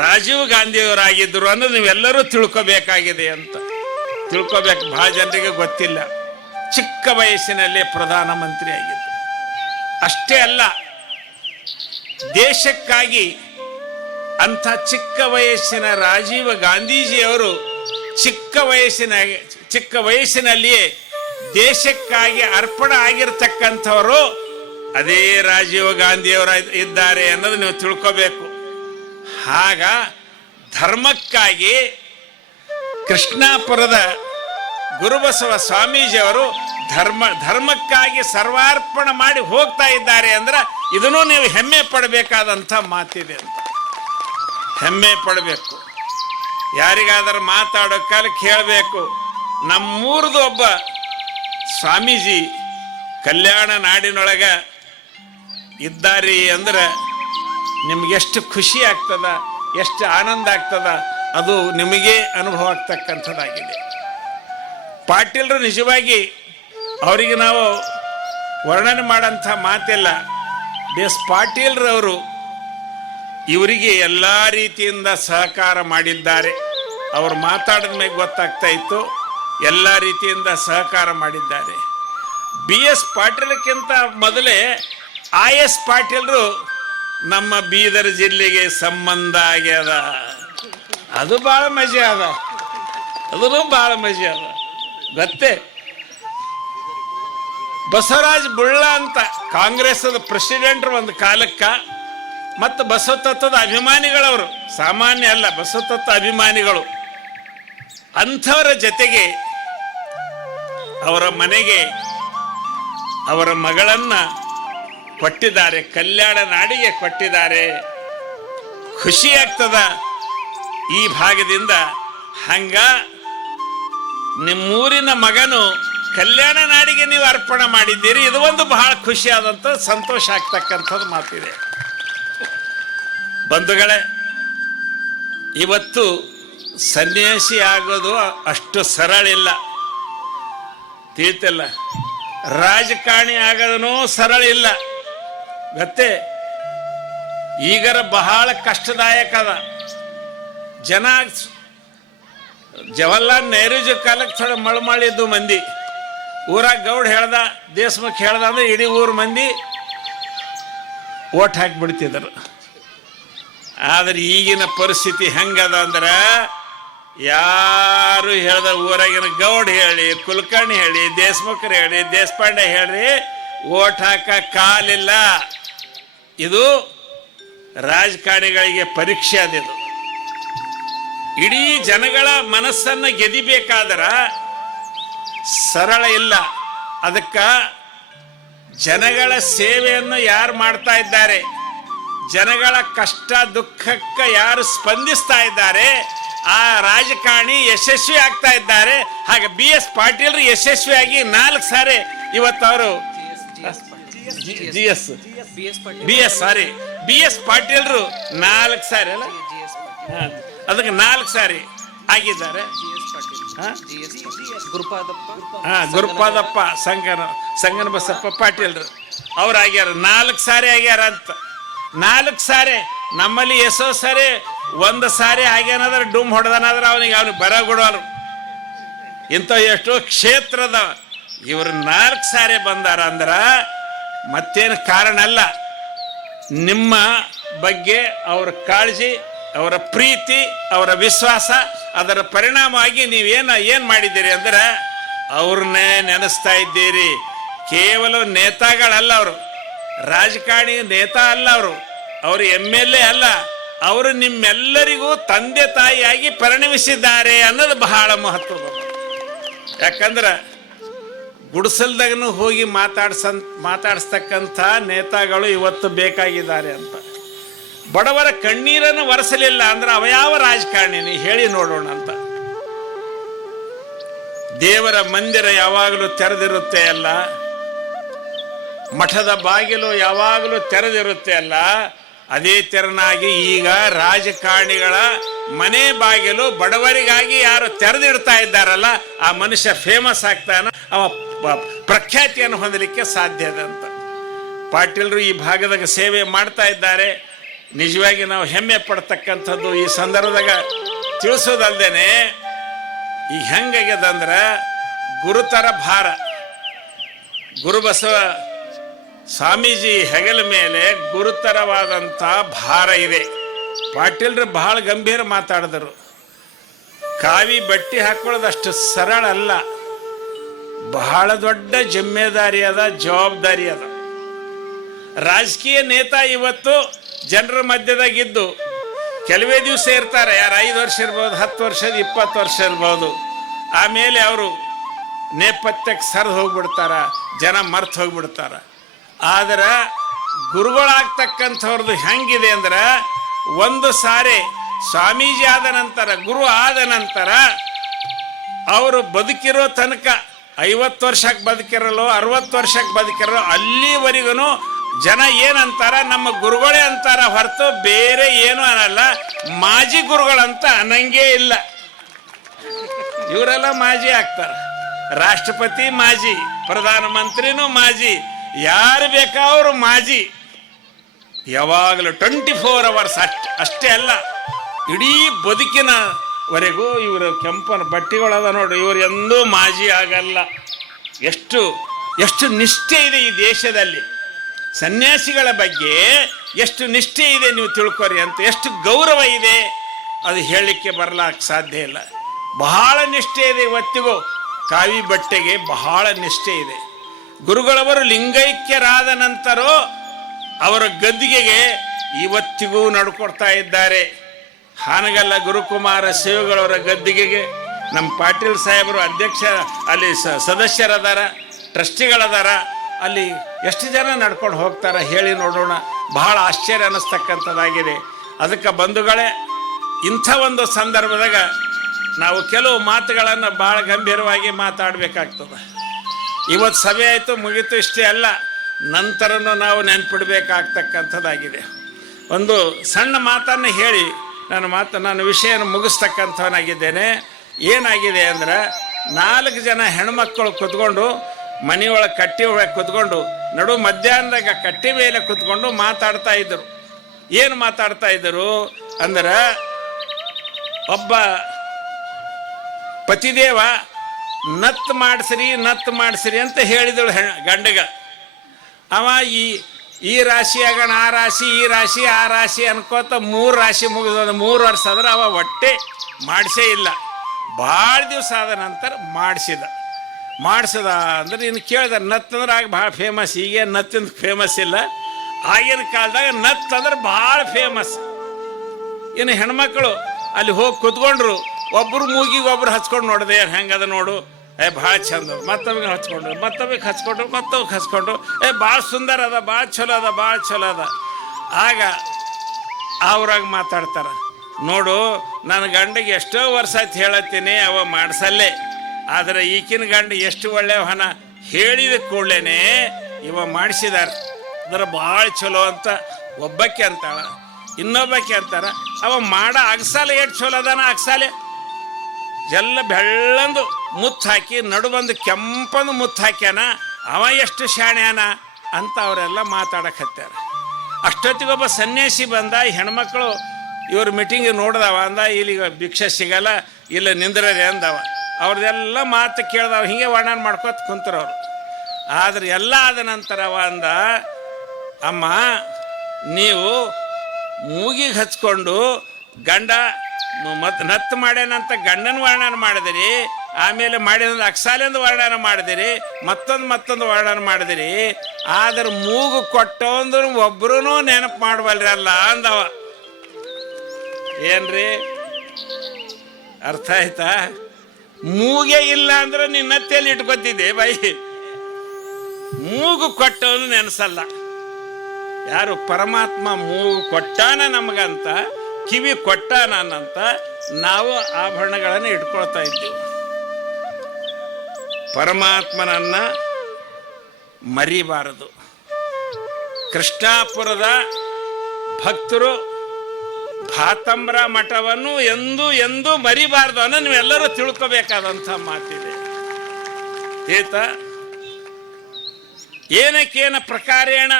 ರಾಜೀವ್ ಗಾಂಧಿಯವರಾಗಿದ್ದರು ಅನ್ನೋದು ನೀವೆಲ್ಲರೂ ತಿಳ್ಕೋಬೇಕಾಗಿದೆ ಅಂತ ತಿಳ್ಕೋಬೇಕು. ಬಹಳ ಜನರಿಗೆ ಗೊತ್ತಿಲ್ಲ. ಚಿಕ್ಕ ವಯಸ್ಸಿನಲ್ಲೇ ಪ್ರಧಾನಮಂತ್ರಿ ಆಗಿದ್ದು. ಅಷ್ಟೇ ಅಲ್ಲ, ದೇಶಕ್ಕಾಗಿ ಅಂಥ ಚಿಕ್ಕ ವಯಸ್ಸಿನ ರಾಜೀವ್ ಗಾಂಧೀಜಿಯವರು ಚಿಕ್ಕ ವಯಸ್ಸಿನಲ್ಲಿಯೇ ದೇಶಕ್ಕಾಗಿ ಅರ್ಪಣೆ ಆಗಿರ್ತಕ್ಕಂಥವರು ಅದೇ ರಾಜೀವ್ ಗಾಂಧಿಯವರು ಇದ್ದಾರೆ ಅನ್ನೋದು ನೀವು ತಿಳ್ಕೋಬೇಕು. ಆಗ ಧರ್ಮಕ್ಕಾಗಿ ಕೃಷ್ಣಾಪುರದ ಗುರುಬಸವ ಸ್ವಾಮೀಜಿಯವರು ಧರ್ಮಕ್ಕಾಗಿ ಸರ್ವಾರ್ಪಣೆ ಮಾಡಿ ಹೋಗ್ತಾ ಇದ್ದಾರೆ ಅಂದ್ರೆ ಇದನ್ನು ನೀವು ಹೆಮ್ಮೆ ಪಡಬೇಕಾದಂಥ ಮಾತಿದೆ ಅಂತ. ಹೆಮ್ಮೆ ಪಡಬೇಕು. ಯಾರಿಗಾದರೂ ಮಾತಾಡೋ ಕಾಲಕ್ಕೆ ಹೇಳಬೇಕು, ನಮ್ಮೂರದು ಒಬ್ಬ ಸ್ವಾಮೀಜಿ ಕಲ್ಯಾಣ ನಾಡಿನೊಳಗ ಇದ್ದಾರೆ ಅಂದ್ರೆ ನಿಮ್ಗೆಷ್ಟು ಖುಷಿ ಆಗ್ತದ, ಎಷ್ಟು ಆನಂದ ಆಗ್ತದ, ಅದು ನಿಮಗೆ ಅನುಭವ ಆಗ್ತಕ್ಕಂಥದ್ದಾಗಿದೆ. ಪಾಟೀಲರು ನಿಜವಾಗಿ ಅವರಿಗೆ ನಾವು ವರ್ಣನೆ ಮಾಡೋಂಥ ಮಾತಿಲ್ಲ. ಪಾಟೀಲರವರು ಇವರಿಗೆ ಎಲ್ಲ ರೀತಿಯಿಂದ ಸಹಕಾರ ಮಾಡಿದ್ದಾರೆ. ಅವರು ಮಾತಾಡಿದ ಮೇಲೆ ಗೊತ್ತಾಗ್ತಾ ಇತ್ತು, ಎಲ್ಲ ರೀತಿಯಿಂದ ಸಹಕಾರ ಮಾಡಿದ್ದಾರೆ. BS ಪಾಟೀಲಕ್ಕಿಂತ ಮೊದಲೇ IS ಪಾಟೀಲರು ನಮ್ಮ ಬೀದರ್ ಜಿಲ್ಲೆಗೆ ಸಂಬಂಧ ಆಗ್ಯದ. ಅದು ಭಾಳ ಮಜೆ ಅದ, ಅದೂ ಭಾಳ ಮಜೆ ಅದ. ಗೊತ್ತೇ, ಬಸವರಾಜ ಬುಳ್ಳ ಅಂತ ಕಾಂಗ್ರೆಸ್ದ ಪ್ರೆಸಿಡೆಂಟ್ ಒಂದು ಕಾಲಕ್ಕ, ಮತ್ತು ಬಸವ ತತ್ವದ ಅಭಿಮಾನಿಗಳವರು, ಸಾಮಾನ್ಯ ಅಲ್ಲ, ಬಸವ ತತ್ವ ಅಭಿಮಾನಿಗಳು. ಅಂಥವರ ಜೊತೆಗೆ ಅವರ ಮನೆಗೆ ಅವರ ಮಗಳನ್ನ ಕೊಟ್ಟಿದ್ದಾರೆ, ಕಲ್ಯಾಣ ನಾಡಿಗೆ ಕೊಟ್ಟಿದ್ದಾರೆ. ಖುಷಿ ಆಗ್ತದ ಈ ಭಾಗದಿಂದ. ಹಂಗ ನಿಮ್ಮೂರಿನ ಮಗನು ಕಲ್ಯಾಣ ನಾಡಿಗೆ ನೀವು ಅರ್ಪಣೆ ಮಾಡಿದ್ದೀರಿ. ಇದು ಒಂದು ಬಹಳ ಖುಷಿಯಾದಂಥ ಸಂತೋಷ ಆಗ್ತಕ್ಕಂಥದ್ದು ಮಾತಿದೆ. ಬಂಧುಗಳೇ, ಇವತ್ತು ಸನ್ಯಾಸಿ ಆಗೋದು ಅಷ್ಟು ಸರಳ ಇಲ್ಲ, ತಿಳಿತಿಲ್ಲ. ರಾಜಕಾರಣಿ ಆಗೋದೂ ಸರಳ ಇಲ್ಲ, ಗೊತ್ತೇ. ಈಗರ ಬಹಳ ಕಷ್ಟದಾಯಕ ಅದ. ಜನ ಜವಾಹರ್ಲಾಲ್ ನೆಹರೂಜಿ ಕಾಲಕ್ಕೆ ಥೋಡೆ ಮಳಮಳಿದ್ದು ಮಂದಿ, ಊರಾಗ ಗೌಡ್ ಹೇಳ್ದ, ದೇಶಮುಖ್ ಹೇಳ್ದ ಅಂದ್ರೆ ಇಡೀ ಊರು ಮಂದಿ ಓಟ್ ಹಾಕಿಬಿಡ್ತಿದ್ರು. ಆದರೆ ಈಗಿನ ಪರಿಸ್ಥಿತಿ ಹೆಂಗದ ಅಂದ್ರೆ, ಯಾರು ಹೇಳ್ದ ಊರಾಗಿನ ಗೌಡ್ ಹೇಳಿ, ಕುಲಕರ್ಣಿ ಹೇಳಿ, ದೇಶಮುಖರು ಹೇಳಿ, ದೇಶಪಾಂಡೆ ಹೇಳ್ರಿ, ಓಟ್ ಹಾಕ ಕಾಲಿಲ್ಲ. ಇದು ರಾಜಕಾರಣಿಗಳಿಗೆ ಪರೀಕ್ಷೆ ಅದಿದು. ಇಡೀ ಜನಗಳ ಮನಸ್ಸನ್ನು ಗೆದಿಬೇಕಾದ್ರೆ ಸರಳ ಇಲ್ಲ. ಅದಕ್ಕೆ ಜನಗಳ ಸೇವೆಯನ್ನು ಯಾರು ಮಾಡ್ತಾ ಇದ್ದಾರೆ, ಜನಗಳ ಕಷ್ಟ ದುಃಖಕ್ಕೆ ಯಾರು ಸ್ಪಂದಿಸ್ತಾ ಇದ್ದಾರೆ, ಆ ರಾಜಕಾರಣಿ ಯಶಸ್ವಿ ಆಗ್ತಾ ಇದ್ದಾರೆ. ಹಾಗೆ BS ಪಾಟೀಲರು ಯಶಸ್ವಿಯಾಗಿ 4 ಸಾರಿ ಇವತ್ತು ಅವರು BS ಪಾಟೀಲರು 4 ಸಾರಿ ಅಲ್ಲ, ಅದಕ್ಕೆ 4 ಸಾರಿ ಆಗಿದ್ದಾರೆ. ಗುರುಪಾದಪ್ಪ ಸಂಗನ ಬಸಪ್ಪ ಪಾಟೀಲ್ರು ಅವ್ರಾಗ್ಯಾರ, 4 ಸಾರಿ ಆಗ್ಯಾರ ಅಂತ. 4 ಸಾರಿ ನಮ್ಮಲ್ಲಿ ಎಷ್ಟೋ ಸಾರಿ 1 ಸಾರಿ ಆಗ್ಯಾನಂದ್ರೆ ಡುಮ್ ಹೊಡೆದನಾದ್ರೆ ಅವನಿಗೆ ಬರಗೊಡೋರು. ಇಂಥ ಎಷ್ಟೋ ಕ್ಷೇತ್ರದ ಇವರು 4 ಸಾರಿ ಬಂದಾರ ಅಂದ್ರ ಮತ್ತೇನು ಕಾರಣ ಅಲ್ಲ, ನಿಮ್ಮ ಬಗ್ಗೆ ಅವರ ಕಾಳಜಿ, ಅವರ ಪ್ರೀತಿ, ಅವರ ವಿಶ್ವಾಸ, ಅದರ ಪರಿಣಾಮವಾಗಿ ಏನು ಮಾಡಿದ್ದೀರಿ ಅಂದ್ರೆ ಅವ್ರನ್ನೇ ನೆನೆಸ್ತಾ ಇದ್ದೀರಿ. ಕೇವಲ ನೇತಾಗಳಲ್ಲ, ಅವರು ರಾಜಕಾರಣಿ ನೇತಾ ಅಲ್ಲ, ಅವರು MLA ಅಲ್ಲ, ಅವರು ನಿಮ್ಮೆಲ್ಲರಿಗೂ ತಂದೆ ತಾಯಿಯಾಗಿ ಪರಿಣಮಿಸಿದ್ದಾರೆ ಅನ್ನೋದು ಬಹಳ ಮಹತ್ವದ. ಯಾಕಂದ್ರೆ ಗುಡಿಸಲ್ದಾಗನು ಹೋಗಿ ಮಾತಾಡಿಸ್ತಕ್ಕಂಥ ನೇತಾಗಳು ಇವತ್ತು ಬೇಕಾಗಿದ್ದಾರೆ ಅಂತ. ಬಡವರ ಕಣ್ಣೀರನ್ನು ಒರೆಸಲಿಲ್ಲ ಅಂದ್ರೆ ಅವಯಾವ ರಾಜಕಾರಣಿ ಹೇಳಿ ನೋಡೋಣ ಅಂತ. ದೇವರ ಮಂದಿರ ಯಾವಾಗಲೂ ತೆರೆದಿರುತ್ತೆ ಅಲ್ಲ, ಮಠದ ಬಾಗಿಲು ಯಾವಾಗಲೂ ತೆರೆದಿರುತ್ತೆ ಅಲ್ಲ, ಅದೇ ತೆರನಾಗಿ ಈಗ ರಾಜಕಾರಣಿಗಳ ಮನೆ ಬಾಗಿಲು ಬಡವರಿಗಾಗಿ ಯಾರು ತೆರೆದಿಡ್ತಾ ಇದ್ದಾರಲ್ಲ, ಆ ಮನುಷ್ಯ ಫೇಮಸ್ ಆಗ್ತಾನ, ಅವ ಪ್ರಖ್ಯಾತಿಯನ್ನು ಹೊಂದಲಿಕ್ಕೆ ಸಾಧ್ಯ ಇದೆ ಅಂತ. ಪಾಟೀಲರು ಈ ಭಾಗದಾಗ ಸೇವೆ ಮಾಡ್ತಾ ಇದ್ದಾರೆ. ನಿಜವಾಗಿ ನಾವು ಹೆಮ್ಮೆ ಪಡ್ತಕ್ಕಂಥದ್ದು ಈ ಸಂದರ್ಭದಾಗ ತಿಳಿಸೋದಲ್ದೇನೆ, ಈಗ ಹೆಂಗಾಗ್ಯದಂದ್ರೆ ಗುರುತರ ಭಾರ. ಗುರುಬಸವ ಸ್ವಾಮೀಜಿ ಹೆಗಲ ಮೇಲೆ ಗುರುತರವಾದಂಥ ಭಾರ ಇದೆ. ಪಾಟೀಲರು ಬಹಳ ಗಂಭೀರ ಮಾತಾಡಿದರು. ಕಾವಿ ಬಟ್ಟೆ ಹಾಕೊಳ್ಳೋದಷ್ಟು ಸರಳ ಅಲ್ಲ, ಬಹಳ ದೊಡ್ಡ ಜಿಮ್ಮೆದಾರಿ ಅದ, ಜವಾಬ್ದಾರಿ ಅದ. ರಾಜಕೀಯ ನೇತಾ ಇವತ್ತು ಜನರ ಮಧ್ಯದಾಗಿದ್ದು ಕೆಲವೇ ದಿವಸ ಇರ್ತಾರೆ. ಯಾರು 5 ವರ್ಷ ಇರ್ಬೋದು, 10 ವರ್ಷ, 20 ವರ್ಷ ಇರ್ಬೋದು. ಆಮೇಲೆ ಅವರು ನೇಪಥ್ಯಕ್ಕೆ ಸರಿದು ಹೋಗ್ಬಿಡ್ತಾರ, ಜನ ಮರ್ತು ಹೋಗ್ಬಿಡ್ತಾರ. ಆದರೆ ಗುರುಗಳಾಗ್ತಕ್ಕಂಥವ್ರದ್ದು ಹೆಂಗಿದೆ ಅಂದ್ರೆ, ಒಂದು ಸಾರಿ ಸ್ವಾಮೀಜಿ ಆದ ನಂತರ, ಗುರು ಆದ ನಂತರ ಅವರು ಬದುಕಿರೋ ತನಕ 50 ವರ್ಷಕ್ಕೆ ಬದುಕಿರಲು, 60 ವರ್ಷಕ್ಕೆ ಬದುಕಿರಲು, ಅಲ್ಲಿವರೆಗೂ ಜನ ಏನಂತಾರ, ನಮ್ಮ ಗುರುಗಳೇ ಅಂತಾರ ಹೊರತು ಬೇರೆ ಏನು ಅನ್ನಲ್ಲ. ಮಾಜಿ ಗುರುಗಳಂತ ಅನ್ನಂಗೇ ಇಲ್ಲ. ಇವರೆಲ್ಲ ಮಾಜಿ ಆಗ್ತಾರೆ. ರಾಷ್ಟ್ರಪತಿ ಮಾಜಿ, ಪ್ರಧಾನಮಂತ್ರಿನೂ ಮಾಜಿ, ಯಾರು ಬೇಕಾದ್ರು ಮಾಜಿ. ಯಾವಾಗಲೂ 24 hours ಅಷ್ಟೇ ಅಲ್ಲ, ಇಡೀ ಬದುಕಿನವರೆಗೂ ಇವರು ಕೆಂಪನ ಬಟ್ಟೆಗಳದ ನೋಡಿ, ಇವರು ಎಂದೂ ಮಾಜಿ ಆಗಲ್ಲ. ಎಷ್ಟು ನಿಷ್ಠೆ ಇದೆ ಈ ದೇಶದಲ್ಲಿ. ಸನ್ಯಾಸಿಗಳ ಬಗ್ಗೆ ಎಷ್ಟು ನಿಷ್ಠೆ ಇದೆ ನೀವು ತಿಳ್ಕೊರಿ ಅಂತ, ಎಷ್ಟು ಗೌರವ ಇದೆ ಅದು ಹೇಳಲಿಕ್ಕೆ ಬರಲಾಕ ಸಾಧ್ಯ ಇಲ್ಲ. ಬಹಳ ನಿಷ್ಠೆ ಇದೆ ಇವತ್ತಿಗೂ. ಕಾವಿ ಬಟ್ಟೆಗೆ ಬಹಳ ನಿಷ್ಠೆ ಇದೆ. ಗುರುಗಳವರು ಲಿಂಗೈಕ್ಯರಾದ ನಂತರ ಅವರ ಗದ್ದಿಗೆಗೆ ಇವತ್ತಿಗೂ ನಡ್ಕೊಡ್ತಾ ಇದ್ದಾರೆ. ಹಾನಗಲ್ಲ ಗುರುಕುಮಾರ ಸೇವೆಗಳವರ ಗದ್ದಿಗೆಗೆ ನಮ್ಮ ಪಾಟೀಲ್ ಸಾಹೇಬರು ಅಧ್ಯಕ್ಷ, ಅಲ್ಲಿ ಸದಸ್ಯರದಾರ, ಟ್ರಸ್ಟಿಗಳದಾರ. ಅಲ್ಲಿ ಎಷ್ಟು ಜನ ನಡ್ಕೊಂಡು ಹೋಗ್ತಾರೆ ಹೇಳಿ ನೋಡೋಣ. ಬಹಳ ಆಶ್ಚರ್ಯ ಅನ್ನಿಸ್ತಕ್ಕಂಥದ್ದಾಗಿದೆ. ಅದಕ್ಕೆ ಬಂಧುಗಳೇ, ಇಂಥ ಒಂದು ಸಂದರ್ಭದಾಗ ನಾವು ಕೆಲವು ಮಾತುಗಳನ್ನು ಭಾಳ ಗಂಭೀರವಾಗಿ ಮಾತಾಡಬೇಕಾಗ್ತದೆ. ಇವತ್ತು ಸಭೆ ಆಯಿತು, ಮುಗೀತು, ಇಷ್ಟೇ ಅಲ್ಲ, ನಂತರನೂ ನಾವು ನೆನ್ಪಿಡ್ಬೇಕಾಗ್ತಕ್ಕಂಥದ್ದಾಗಿದೆ. ಒಂದು ಸಣ್ಣ ಮಾತನ್ನು ಹೇಳಿ ನಾನು ವಿಷಯನ ಮುಗಿಸ್ತಕ್ಕಂಥವನಾಗಿದ್ದೇನೆ. ಏನಾಗಿದೆ ಅಂದರೆ, 4 ಜನ ಹೆಣ್ಮಕ್ಕಳು ಕೂತ್ಕೊಂಡು ಮನೆಯೊಳಗೆ ಕಟ್ಟಿ ಒಳಗೆ ಕೂತ್ಕೊಂಡು ನಡು ಮಧ್ಯಾಹ್ನದಾಗ ಕಟ್ಟಿ ಮೇಲೆ ಕೂತ್ಕೊಂಡು ಮಾತಾಡ್ತಾ ಇದ್ದರು. ಏನು ಮಾತಾಡ್ತಾ ಇದ್ದರು ಅಂದ್ರೆ, ಒಬ್ಬ ಪತಿದೇವ ನತ್ತು ಮಾಡಿಸ್ರಿ ಅಂತ ಹೇಳಿದಳು ಗಂಡಗ. ಅವ ಈ ರಾಶಿ ಆಗೋಣ, ಆ ರಾಶಿ, ಈ ರಾಶಿ, ಆ ರಾಶಿ ಅನ್ಕೋತ 3 ರಾಶಿ ಮುಗಿದ 3 ವರ್ಷ ಆದ್ರೆ ಅವ ಹೊಟ್ಟೆ ಮಾಡಿಸೇ ಇಲ್ಲ. ಭಾಳ ದಿವಸ ಆದ ನಂತರ ಮಾಡಿಸಿದ ಅಂದ್ರೆ ಇನ್ನು ಕೇಳಿದ, ನತ್ತಂದ್ರೆ ಆಗ ಭಾಳ ಫೇಮಸ್. ಈಗೇನು ನತ್ತಿಂದ ಫೇಮಸ್ ಇಲ್ಲ. ಆಗಿನ ಕಾಲದಾಗ ನತ್ತಂದ್ರೆ ಭಾಳ ಫೇಮಸ್. ಇನ್ನು ಹೆಣ್ಮಕ್ಳು ಅಲ್ಲಿ ಹೋಗಿ ಕೂತ್ಕೊಂಡ್ರು, ಒಬ್ಬರು ಮೂಗಿಗೆ ಒಬ್ರು ಹಚ್ಕೊಂಡು ನೋಡಿದೆ, ಹೆಂಗದ ನೋಡು, ಭಾಳ ಚಂದ. ಮತ್ತೊಬ್ಬಗೆ ಹಚ್ಕೊಂಡ್ರು, ಮತ್ತೊಬ್ಬಗೆ ಹಚ್ಕೊಂಡ್ರು, ಭಾಳ ಸುಂದರ ಅದ, ಭಾಳ ಚಲೋ ಅದ. ಆಗ ಅವ್ರಾಗ ಮಾತಾಡ್ತಾರೆ, ನೋಡು, ನನ್ನ ಗಂಡಿಗೆ ಎಷ್ಟೋ ವರ್ಷ ಆಯ್ತು ಹೇಳತ್ತೀನಿ, ಅವ ಮಾಡ್ಸಲ್ಲೇ. ಆದರೆ ಈಕಿನ ಗಂಡ ಎಷ್ಟು ಒಳ್ಳೆಯವನ ಹೇಳಿದ ಕೂಡಲೇ ಇವ ಮಾಡಿಸಿದಾರ, ಅಂದ್ರೆ ಭಾಳ ಚಲೋ ಅಂತ ಒಬ್ಬಕ್ಕೆ ಅಂತಾಳ, ಇನ್ನೊಬ್ಬಕ್ಕೆ ಅಂತಾರ. ಅವ ಮಾಡ ಅಗಸಾಲೆ ಎಷ್ಟು ಚಲೋ ಅದಾನ, ಅಗಸಾಲೆ ಎಲ್ಲ ಬೆಳ್ಳಂದು ಮುತ್ತು ಹಾಕಿ, ನಡು ಬಂದು ಕೆಂಪಂದು ಮುತ್ತು ಹಾಕ್ಯಾನ, ಅವ ಎಷ್ಟು ಶಾಣ್ಯಾನ ಅಂತ ಅವರೆಲ್ಲ ಮಾತಾಡಕತ್ಯಾರ. ಅಷ್ಟೊತ್ತಿಗೊಬ್ಬ ಸನ್ಯಾಸಿ ಬಂದ. ಹೆಣ್ಮಕ್ಳು ಇವ್ರ ಮೀಟಿಂಗ್ ನೋಡ್ದವ, ಅಂದ ಇಲ್ಲಿಗ ಭಿಕ್ಷೆ ಸಿಗಲ್ಲ, ಇಲ್ಲ ನಿಂದ್ರದೆ ಅಂದವ. ಅವ್ರದ್ದೆಲ್ಲ ಮಾತು ಕೇಳ್ದವ, ಹಿಂಗೆ ವರ್ಣನ ಮಾಡ್ಕೊತ ಕುಂತರವ್ರು. ಆದ್ರೆ ಎಲ್ಲ ಆದ ನಂತರ ಅವ ಅಂದ, ಅಮ್ಮ, ನೀವು ಮೂಗಿಗೆ ಹಚ್ಕೊಂಡು ಗಂಡ ನತ್ತು ಮಾಡ್ಯಾನಂತ ಗಂಡನ ವರ್ಣನ ಮಾಡಿದಿರಿ, ಆಮೇಲೆ ಮಾಡಿದ ಅಕ್ಸಾಲೆಂದು ವರ್ಣನ ಮಾಡಿದಿರಿ, ಮತ್ತೊಂದು ವರ್ಣನ ಮಾಡಿದಿರಿ. ಆದ್ರೆ ಮೂಗು ಕೊಟ್ಟವಂದ್ರು ಒಬ್ರು ನೆನಪು ಮಾಡಬಲ್ರಿ ಅಲ್ಲ ಅಂದವ. ಏನ್ರಿ ಅರ್ಥ ಆಯ್ತಾ? ಮೂಗೇ ಇಲ್ಲ ಅಂದ್ರೆ ನೀನು ನತ್ತೆಯಲ್ಲಿ ಇಟ್ಕೊತಿದ್ದೆ ಬಾಯಿ. ಮೂಗು ಕೊಟ್ಟವನು ನೆನೆಸಲ್ಲ. ಯಾರು? ಪರಮಾತ್ಮ ಮೂಗು ಕೊಟ್ಟಾನ ನಮಗಂತ, ಕಿವಿ ಕೊಟ್ಟಾನಂತ ನಾವು ಆಭರಣಗಳನ್ನು ಇಟ್ಕೊಳ್ತಾ ಇದ್ದೀವಿ. ಪರಮಾತ್ಮನನ್ನ ಮರಿಬಾರದು. ಕೃಷ್ಣಾಪುರದ ಭಕ್ತರು ಭಾತಂಬ್ರ ಮಠವನ್ನು ಎಂದೂ ಮರಿಬಾರ್ದು ಅನ್ನೋ ನೀವೆಲ್ಲರೂ ತಿಳ್ಕೋಬೇಕಾದಂಥ ಮಾತಿದೆ. ಏನಕ್ಕೇನ ಪ್ರಕಾರೇಣ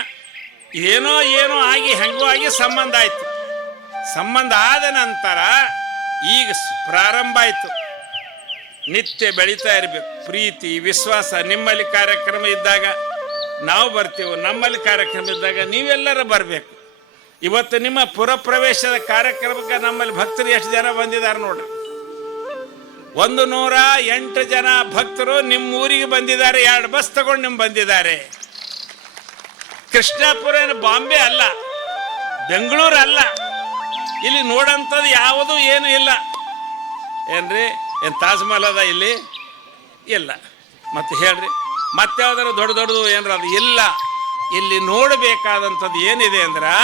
ಏನೋ ಆಗಿ ಹೆಂಗೋ ಆಗಿ ಸಂಬಂಧ ಆಯ್ತು. ಸಂಬಂಧ ಆದ ನಂತರ ಈಗ ಪ್ರಾರಂಭ ಆಯ್ತು. ನಿತ್ಯ ಬೆಳೀತಾ ಇರಬೇಕು ಪ್ರೀತಿ ವಿಶ್ವಾಸ. ನಿಮ್ಮಲ್ಲಿ ಕಾರ್ಯಕ್ರಮ ಇದ್ದಾಗ ನಾವು ಬರ್ತೀವಿ, ನಮ್ಮಲ್ಲಿ ಕಾರ್ಯಕ್ರಮ ಇದ್ದಾಗ ನೀವೆಲ್ಲರೂ ಬರಬೇಕು. ಇವತ್ತು ನಿಮ್ಮ ಪುರಪ್ರವೇಶದ ಕಾರ್ಯಕ್ರಮಕ್ಕೆ ನಮ್ಮಲ್ಲಿ ಭಕ್ತರು ಎಷ್ಟು ಜನ ಬಂದಿದ್ದಾರೆ ನೋಡ್ರಿ. 108 ಜನ ಭಕ್ತರು ನಿಮ್ಮ ಊರಿಗೆ ಬಂದಿದ್ದಾರೆ. 2 ಬಸ್ ತಗೊಂಡು ನಿಮ್ಮ ಬಂದಿದ್ದಾರೆ. ಕೃಷ್ಣಾಪುರ ಏನು ಬಾಂಬೆ ಅಲ್ಲ, ಬೆಂಗಳೂರು ಅಲ್ಲ. ಇಲ್ಲಿ ನೋಡಂಥದ್ದು ಯಾವುದೂ ಏನು ಇಲ್ಲ. ಏನ್ರಿ, ಏನು ತಾಜ್ ಮಹಲ್ ಅದ ಇಲ್ಲಿ? ಇಲ್ಲ. ಮತ್ತೆ ಹೇಳ್ರಿ, ಮತ್ತೆ ಯಾವ್ದಾರು ದೊಡ್ಡದು ಏನಾರ ಅದು ಇಲ್ಲ. ಇಲ್ಲಿ ನೋಡಬೇಕಾದಂಥದ್ದು ಏನಿದೆ ಅಂದ್ರೆ,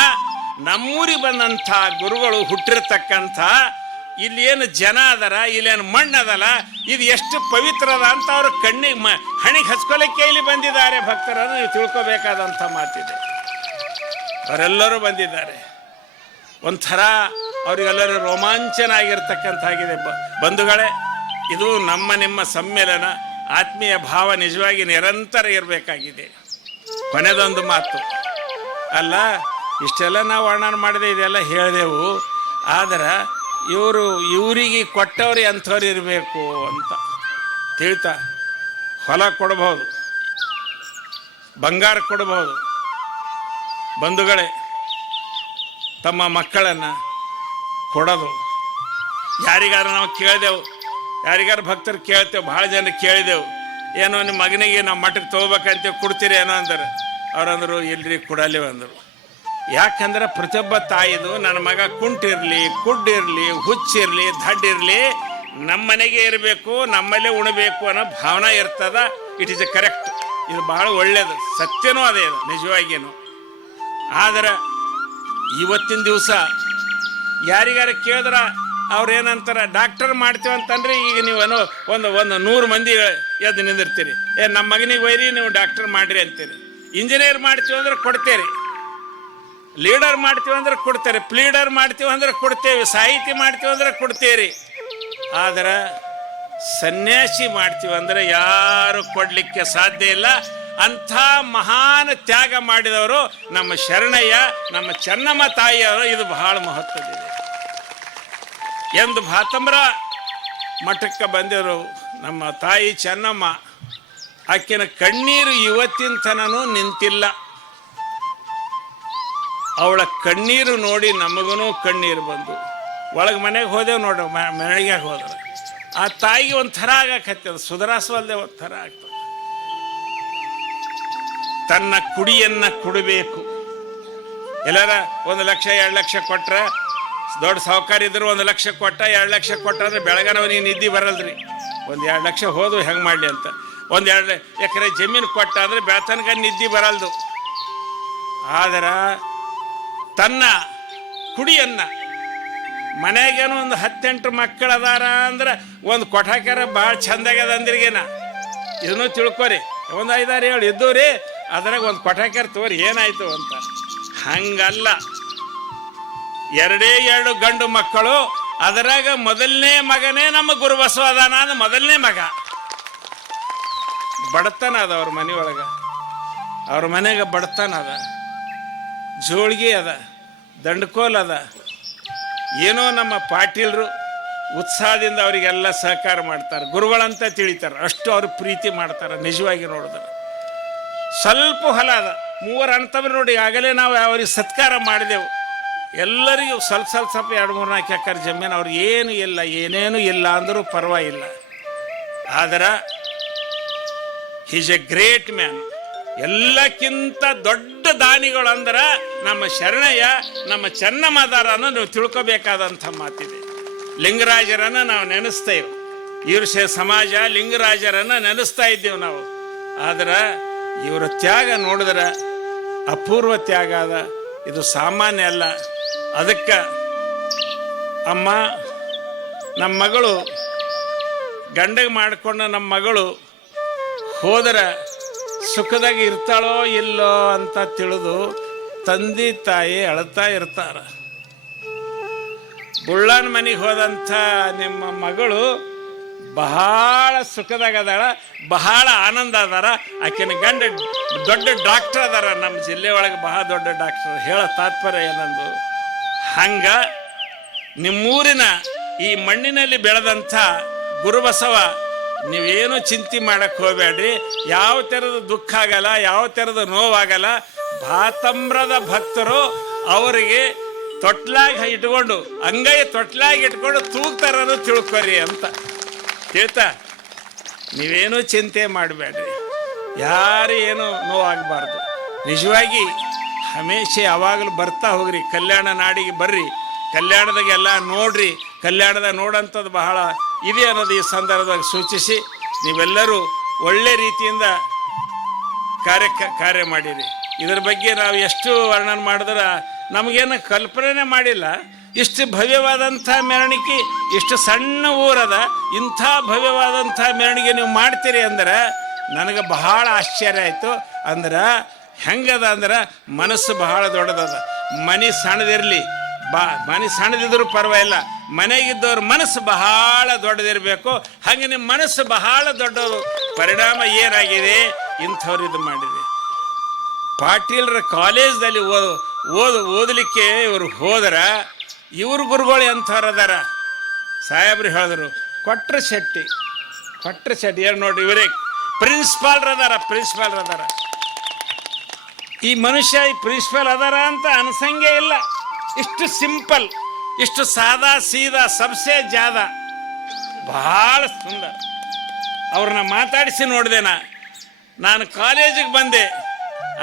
ನಮ್ಮೂರಿಗೆ ಬಂದಂಥ ಗುರುಗಳು ಹುಟ್ಟಿರ್ತಕ್ಕಂಥ ಇಲ್ಲಿ ಏನು ಜನ ಅದರ, ಇಲ್ಲೇನು ಮಣ್ಣು ಅದಲ್ಲ, ಇದು ಎಷ್ಟು ಪವಿತ್ರ ಅದ ಅಂತ ಅವರು ಕಣ್ಣಿಗೆ ಹಣಿಗೆ ಹಚ್ಕೊಳಕ್ಕೆ ಇಲ್ಲಿ ಬಂದಿದ್ದಾರೆ ಭಕ್ತರನ್ನು ನೀವು ತಿಳ್ಕೊಬೇಕಾದಂಥ ಮಾತಿದೆ. ಅವರೆಲ್ಲರೂ ಬಂದಿದ್ದಾರೆ. ಒಂಥರ ಅವರಿಗೆಲ್ಲರೂ ರೋಮಾಂಚನ ಆಗಿರ್ತಕ್ಕಂಥ ಆಗಿದೆ. ಬಂಧುಗಳೇ, ಇದು ನಿಮ್ಮ ಸಮ್ಮೇಳನ. ಆತ್ಮೀಯ ಭಾವ ನಿಜವಾಗಿ ನಿರಂತರ ಇರಬೇಕಾಗಿದೆ. ಕೊನೆದೊಂದು ಮಾತು ಅಲ್ಲ, ಇಷ್ಟೆಲ್ಲ ನಾವು ವರ್ಣನೆ ಮಾಡಿದೆ, ಇದೆಲ್ಲ ಹೇಳಿದೆವು. ಆದರೆ ಇವರಿಗೆ ಕೊಟ್ಟವ್ರು ಅಂಥವ್ರು ಇರಬೇಕು ಅಂತ ತಿಳ್ತಾ ಹೊಲ ಕೊಡ್ಬೋದು, ಬಂಗಾರ ಕೊಡ್ಬೋದು. ಬಂಧುಗಳೇ, ತಮ್ಮ ಮಕ್ಕಳನ್ನು ಕೊಡೋದು ಯಾರಿಗಾರು ನಾವು ಕೇಳಿದೆವು, ಯಾರಿಗಾರು ಭಕ್ತರು ಕೇಳ್ತೇವೆ, ಭಾಳ ಜನ ಕೇಳಿದೆವು, ಏನೋ ನಿಮ್ಮ ಮಗನಿಗೆ ನಾವು ಮಠಕ್ಕೆ ತೊಗೋಬೇಕಂತ ಕೊಡ್ತೀರಿ ಏನೋ ಅಂದರು. ಅವ್ರಂದರು ಇಲ್ರಿ ಕೊಡಲಿವ ಅಂದರು. ಯಾಕಂದ್ರೆ ಪ್ರತಿಯೊಬ್ಬ ತಾಯಿದು ನನ್ನ ಮಗ ಕುಂಟಿರಲಿ, ಕುಡ್ಡಿರಲಿ, ಹುಚ್ಚಿರಲಿ, ದಡ್ಡಿರಲಿ, ನಮ್ಮ ಮನೆಗೆ ಇರಬೇಕು, ನಮ್ಮಲ್ಲೇ ಉಣಬೇಕು ಅನ್ನೋ ಭಾವನೆ ಇರ್ತದ. It is A correct. ಇದು ಭಾಳ ಒಳ್ಳೆಯದು, ಸತ್ಯನೂ ಅದೇ ಇದು ನಿಜವಾಗಿಯೂ. ಆದರೆ ಇವತ್ತಿನ ದಿವಸ ಯಾರಿಗಾರ ಕೇಳಿದ್ರೆ ಅವ್ರೇನಂತಾರೆ, ಡಾಕ್ಟರ್ ಮಾಡ್ತೀವಿ ಅಂತಂದ್ರೆ ಈಗ ನೀವೇನೋ ಒಂದು 100 ಮಂದಿ ಎದ್ದು ನಿಂದಿರ್ತೀರಿ, ನಮ್ಮ ಮಗನಿಗೆ ಒಯ್ರಿ ನೀವು ಡಾಕ್ಟರ್ ಮಾಡಿರಿ ಅಂತೀರಿ. ಇಂಜಿನಿಯರ್ ಮಾಡ್ತೀವಿ ಅಂದ್ರೆ ಕೊಡ್ತೇರಿ, ಲೀಡರ್ ಮಾಡ್ತೀವಿ ಅಂದ್ರೆ ಕೊಡ್ತೇವೆ, ಪ್ಲೀಡರ್ ಮಾಡ್ತೀವಿ ಅಂದ್ರೆ ಕೊಡ್ತೇವೆ, ಸಾಹಿತಿ ಮಾಡ್ತೀವಿ ಅಂದ್ರೆ ಕೊಡ್ತೇರಿ. ಆದರೆ ಸನ್ಯಾಸಿ ಮಾಡ್ತೀವಿ ಅಂದರೆ ಯಾರು ಕೊಡಲಿಕ್ಕೆ ಸಾಧ್ಯ ಇಲ್ಲ. ಅಂಥ ಮಹಾನ್ ತ್ಯಾಗ ಮಾಡಿದವರು ನಮ್ಮ ಶರಣಯ್ಯ, ನಮ್ಮ ಚೆನ್ನಮ್ಮ ತಾಯಿಯವರು. ಇದು ಬಹಳ ಮಹತ್ವದಿದೆ. ಎಂದು ಭಾತಂಬ್ರ ಮಠಕ್ಕೆ ಬಂದಿರು ನಮ್ಮ ತಾಯಿ ಚೆನ್ನಮ್ಮ, ಆಕೆನ ಕಣ್ಣೀರು ಇವತ್ತಿನ ತನೂ ನಿಂತಿಲ್ಲ. ಅವಳ ಕಣ್ಣೀರು ನೋಡಿ ನಮಗೂ ಕಣ್ಣೀರು ಬಂದು ಒಳಗೆ ಮನೆಗೆ ಹೋದೆವು ನೋಡ್ರಿ. ಮನೆಗೆ ಹೋದ್ರೆ ಆ ತಾಯಿಗೆ ಒಂಥರ ಆಗಕತ್ತದ, ಸುಧಾರಿಸವಲ್ದೆ ಒಂಥರ ಆಗ್ತದೆ. ತನ್ನ ಕುಡಿಯನ್ನು ಕುಡಬೇಕು. ಎಲ್ಲರ 1 ಲಕ್ಷ 2 ಲಕ್ಷ ಕೊಟ್ರೆ, ದೊಡ್ಡ ಸಾಹುಕಾರ ಇದ್ರು 1 ಲಕ್ಷ ಕೊಟ್ಟ 2 ಲಕ್ಷ ಕೊಟ್ಟ ಅಂದ್ರೆ ಬೆಳಗನವನಿಗೆ ನಿದ್ದೆ ಬರಲ್ರಿ. 1-2 ಲಕ್ಷ ಹೋದು ಹೆಂಗೆ ಮಾಡಲಿ ಅಂತ. 1-2 ಎಕರೆ ಜಮೀನು ಕೊಟ್ಟ ಅಂದರೆ ಬೆಳತನಕ ನಿದ್ದೆ ಬರಲ್ದು. ಆದರೆ ತನ್ನ ಕುಡಿಯನ್ನು ಮನೆಗೇನು ಒಂದು 10-8 ಮಕ್ಕಳು ಅದಾರ ಅಂದ್ರೆ ಒಂದು ಕೊಠಾಕಾರ ಭಾಳ ಚಂದಾಗ್ಯದ ಅಂದ್ರಿಗೇನ. ಇದನ್ನು ತಿಳ್ಕೊರಿ. 1 5-6 7 ಇದ್ದು ರೀ, ಅದ್ರಾಗ ಒಂದು ಕೊಠಾಕಾರ ತೋರಿ ಏನಾಯ್ತು ಅಂತ. ಹಂಗಲ್ಲ, 2 ಗಂಡು ಮಕ್ಕಳು, ಅದರಾಗ ಮೊದಲನೇ ಮಗನೇ ನಮ್ಮ ಗುರು ಬಸವದಾನ ಅಂದ್ರೆ ಮೊದಲನೇ ಮಗ. ಬಡತನ ಅದ ಅವ್ರ ಮನೆಯೊಳಗೆ, ಅವ್ರ ಮನೆಗೆ ಬಡತನ ಅದ, ಜೋಳಿಗೆ ಅದ, ದಂಡಕೋಲ್ ಅದ. ಏನೋ ನಮ್ಮ ಪಾಟೀಲರು ಉತ್ಸಾಹದಿಂದ ಅವರಿಗೆಲ್ಲ ಸಹಕಾರ ಮಾಡ್ತಾರೆ, ಗುರುಗಳಂತ ತಿಳಿತಾರೆ, ಅಷ್ಟು ಅವ್ರು ಪ್ರೀತಿ ಮಾಡ್ತಾರೆ. ನಿಜವಾಗಿ ನೋಡಿದ್ರೆ ಸ್ವಲ್ಪ ಹೊಲ ಅದ, 3 ಅಣ್ತಂಬ್ರು ನೋಡಿ. ಆಗಲೇ ನಾವು ಅವ್ರಿಗೆ ಸತ್ಕಾರ ಮಾಡಿದೆವು. ಎಲ್ಲರಿಗೂ ಸ್ವಲ್ಪ 2-3-4 ಎಕರೆ ಜಮೀನು, ಅವ್ರಿಗೆ ಏನು ಇಲ್ಲ, ಏನೇನು ಇಲ್ಲ ಅಂದರೂ ಪರವಾಗಿಲ್ಲ. ಆದರೆ ಈಸ್ ಎ ಗ್ರೇಟ್ ಮ್ಯಾನ್. ಎಲ್ಲಕ್ಕಿಂತ ದೊಡ್ಡ ದಾನಿಗಳು ಅಂದ್ರೆ ನಮ್ಮ ಶರಣಯ್ಯ, ನಮ್ಮ ಚೆನ್ನಮ್ಮದಾರನ್ನು ನೀವು ತಿಳ್ಕೊಬೇಕಾದಂಥ ಮಾತಿದೆ. ಲಿಂಗರಾಜರನ್ನು ನಾವು ನೆನೆಸ್ತೇವೆ, ಈರ್ಷೆ ಸಮಾಜ ಲಿಂಗರಾಜರನ್ನು ನೆನೆಸ್ತಾ ಇದ್ದೇವೆ ನಾವು. ಆದರೆ ಇವರ ತ್ಯಾಗ ನೋಡಿದ್ರೆ ಅಪೂರ್ವ ತ್ಯಾಗ ಅದ, ಇದು ಸಾಮಾನ್ಯ ಅಲ್ಲ. ಅದಕ್ಕೆ ಅಮ್ಮ, ನಮ್ಮ ಮಗಳು ಗಂಡಗೆ ಮಾಡಿಕೊಂಡ ನಮ್ಮ ಮಗಳು ಹೋದರೆ ಸುಖದಾಗ ಇರ್ತಾಳೋ ಇಲ್ಲೋ ಅಂತ ತಿಳಿದು ತಂದೆ ತಾಯಿ ಅಳ್ತಾ ಇರ್ತಾರ. ಬುಳ್ಳನ ಮನೆಗೆ ಹೋದಂಥ ನಿಮ್ಮ ಮಗಳು ಬಹಳ ಸುಖದಾಗ ಅದಾಳ, ಬಹಳ ಆನಂದ ಅದಾರ. ಆಕಿನ ಗಂಡ ದೊಡ್ಡ ಡಾಕ್ಟರ್ ಅದಾರ, ನಮ್ಮ ಜಿಲ್ಲೆ ಒಳಗೆ ಬಹಳ ದೊಡ್ಡ ಡಾಕ್ಟರ್. ಹೇಳೋ ತಾತ್ಪರ್ಯ ಏನಂದು, ಹಂಗ ನಿಮ್ಮೂರಿನ ಈ ಮಣ್ಣಿನಲ್ಲಿ ಬೆಳೆದಂಥ ಗುರುಬಸವ ನೀವೇನು ಚಿಂತೆ ಮಾಡಕ್ಕೆ ಹೋಗಬೇಡ್ರಿ. ಯಾವ ಥರದ ದುಃಖ ಆಗಲ್ಲ, ಯಾವ ಥರದ ನೋವಾಗಲ್ಲ. ಭಾತಮ್ರದ ಭಕ್ತರು ಅವರಿಗೆ ತೊಟ್ಲಾಗಿ ಇಟ್ಕೊಂಡು, ಅಂಗೈ ತೊಟ್ಲಾಗಿ ಇಟ್ಕೊಂಡು ತೂಗ್ತಾರನ್ನು ತಿಳ್ಕೊರಿ ಅಂತ ಹೇಳ್ತಾ, ನೀವೇನು ಚಿಂತೆ ಮಾಡಬೇಡ್ರಿ, ಯಾರು ಏನು ನೋವಾಗಬಾರ್ದು. ನಿಜವಾಗಿ ಹಮೇಶ ಯಾವಾಗಲೂ ಬರ್ತಾ ಹೋಗ್ರಿ, ಕಲ್ಯಾಣ ನಾಡಿಗೆ ಬರ್ರಿ, ಕಲ್ಯಾಣದಾಗೆಲ್ಲ ನೋಡ್ರಿ. ಕಲ್ಯಾಣದಾಗ ನೋಡೋಂಥದ್ದು ಬಹಳ ಇದೆ ಅನ್ನೋದು ಈ ಸಂದರ್ಭದಾಗ ಸೂಚಿಸಿ, ನೀವೆಲ್ಲರೂ ಒಳ್ಳೆ ರೀತಿಯಿಂದ ಕಾರ್ಯ ಮಾಡಿರಿ. ಇದರ ಬಗ್ಗೆ ನಾವು ಎಷ್ಟು ವರ್ಣನೆ ಮಾಡಿದ್ರೆ ನಮಗೇನು ಕಲ್ಪನೆ ಮಾಡಿಲ್ಲ. ಇಷ್ಟು ಭವ್ಯವಾದಂಥ ಮೆರವಣಿಗೆ, ಇಷ್ಟು ಸಣ್ಣ ಊರದ ಇಂಥ ಭವ್ಯವಾದಂಥ ಮೆರವಣಿಗೆ ನೀವು ಮಾಡ್ತೀರಿ ಅಂದ್ರೆ ನನಗೆ ಬಹಳ ಆಶ್ಚರ್ಯ ಆಯಿತು. ಅಂದ್ರೆ ಹೆಂಗದ ಅಂದ್ರೆ ಮನಸ್ಸು ಬಹಳ ದೊಡ್ಡದದ. ಮನೆ ಸಣ್ಣದಿರಲಿ, ಮನೆ ಸಣ್ಣದಿದ್ರು ಪರವಾಗಿಲ್ಲ, ಮನೆಗಿದ್ದವ್ರ ಮನಸ್ಸು ಬಹಳ ದೊಡ್ಡದಿರಬೇಕು. ಹಾಗೆ ನಿಮ್ಮ ಮನಸ್ಸು ಬಹಳ ದೊಡ್ಡದು. ಪರಿಣಾಮ ಏನಾಗಿದೆ, ಇಂಥವ್ರು ಇದು ಮಾಡಿದೆ. ಪಾಟೀಲ್ರ ಕಾಲೇಜ್ದಲ್ಲಿ ಓದಲಿಕ್ಕೆ ಇವರು ಹೋದ್ರ, ಇವ್ರ ಗುರುಗಳು ಎಂಥವ್ರು ಅದಾರ. ಸಾಹೇಬ್ರು ಹೇಳಿದ್ರು, ಕೊಟ್ರ ಶೆಟ್ಟಿ ಏನು ನೋಡಿ, ಇವರೇ ಪ್ರಿನ್ಸಿಪಾಲ್ರ್ ಅದಾರ. ಈ ಮನುಷ್ಯ ಈ ಪ್ರಿನ್ಸಿಪಾಲ್ ಅದಾರ ಅಂತ ಅನ್ಸಂಗೇ ಇಲ್ಲ. ಇಷ್ಟು ಸಿಂಪಲ್, ಇಷ್ಟು ಸಾದಾ ಸೀದಾ, ಸಬ್ಸೆ ಜಾದ, ಭಾಳ ಸುಂದರ. ಅವ್ರನ್ನ ಮಾತಾಡಿಸಿ ನೋಡ್ದೇನ. ನಾನು ಕಾಲೇಜಿಗೆ ಬಂದೆ,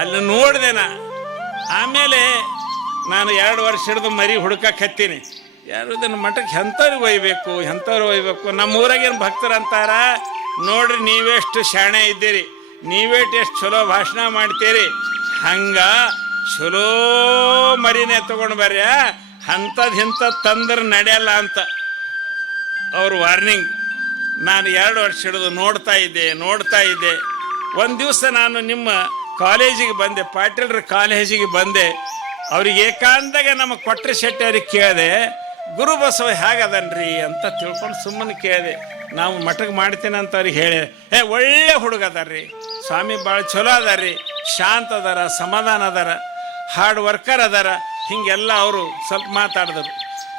ಅಲ್ಲಿ ನೋಡ್ದೇನ. ಆಮೇಲೆ ನಾನು 2 ವರ್ಷ ಹಿಡಿದು ಮರಿ ಹುಡುಕಕ್ಕೆ ಹತ್ತೀನಿ. ಯಾರು ಇದನ್ನು ಮಠಕ್ಕೆ ಎಂಥವ್ರಿಗೆ ಒಯ್ಬೇಕು. ನಮ್ಮ ಊರಾಗೇನು ಭಕ್ತರು ಅಂತಾರ, ನೋಡ್ರಿ ನೀವೆಷ್ಟು ಶಾಣೆ ಇದ್ದೀರಿ, ನೀವೇಟೆಷ್ಟು ಚಲೋ ಭಾಷಣ ಮಾಡ್ತೀರಿ, ಹಂಗ ಚಲೋ ಮರಿನೇ ತಗೊಂಡು ಬರ್ರಿ, ಅಂಥದ್ದು ತಂದ್ರೆ ನಡೆಯಲ್ಲ ಅಂತ ಅವ್ರ ವಾರ್ನಿಂಗ್. ನಾನು 2 ವರ್ಷ ಹಿಡಿದು ನೋಡ್ತಾ ಇದ್ದೆ. ಒಂದು ದಿವಸ ನಾನು ನಿಮ್ಮ ಕಾಲೇಜಿಗೆ ಬಂದೆ, ಪಾಟೀಲ್ರ ಕಾಲೇಜಿಗೆ ಬಂದೆ. ಅವ್ರಿಗೆ ಏಕಾಂತಾಗ ನಮ್ಮ ಕೊಟ್ರ ಶೆಟ್ಟಿ ಅವ್ರಿಗೆ ಕೇಳಿದೆ, ಗುರು ಬಸವ ಹೇಗದನ್ರಿ ಅಂತ ತಿಳ್ಕೊಂಡು ಸುಮ್ಮನೆ ಕೇಳಿದೆ. ನಾವು ಮಠಕ್ಕೆ ಮಾಡ್ತೇನೆ ಅಂತ ಅವ್ರಿಗೆ ಹೇಳಿ, ಒಳ್ಳೆ ಹುಡುಗ ಅದಾರ್ರಿ, ಸ್ವಾಮಿ ಭಾಳ ಚಲೋ ಅದಾರ್ರಿ, ಶಾಂತ ಅದಾರ, ಸಮಾಧಾನ ಅದಾರ, ಹಾರ್ಡ್ ವರ್ಕರ್ ಅದಾರ, ಹೀಗೆಲ್ಲ ಅವರು ಸ್ವಲ್ಪ ಮಾತಾಡಿದ್ರು.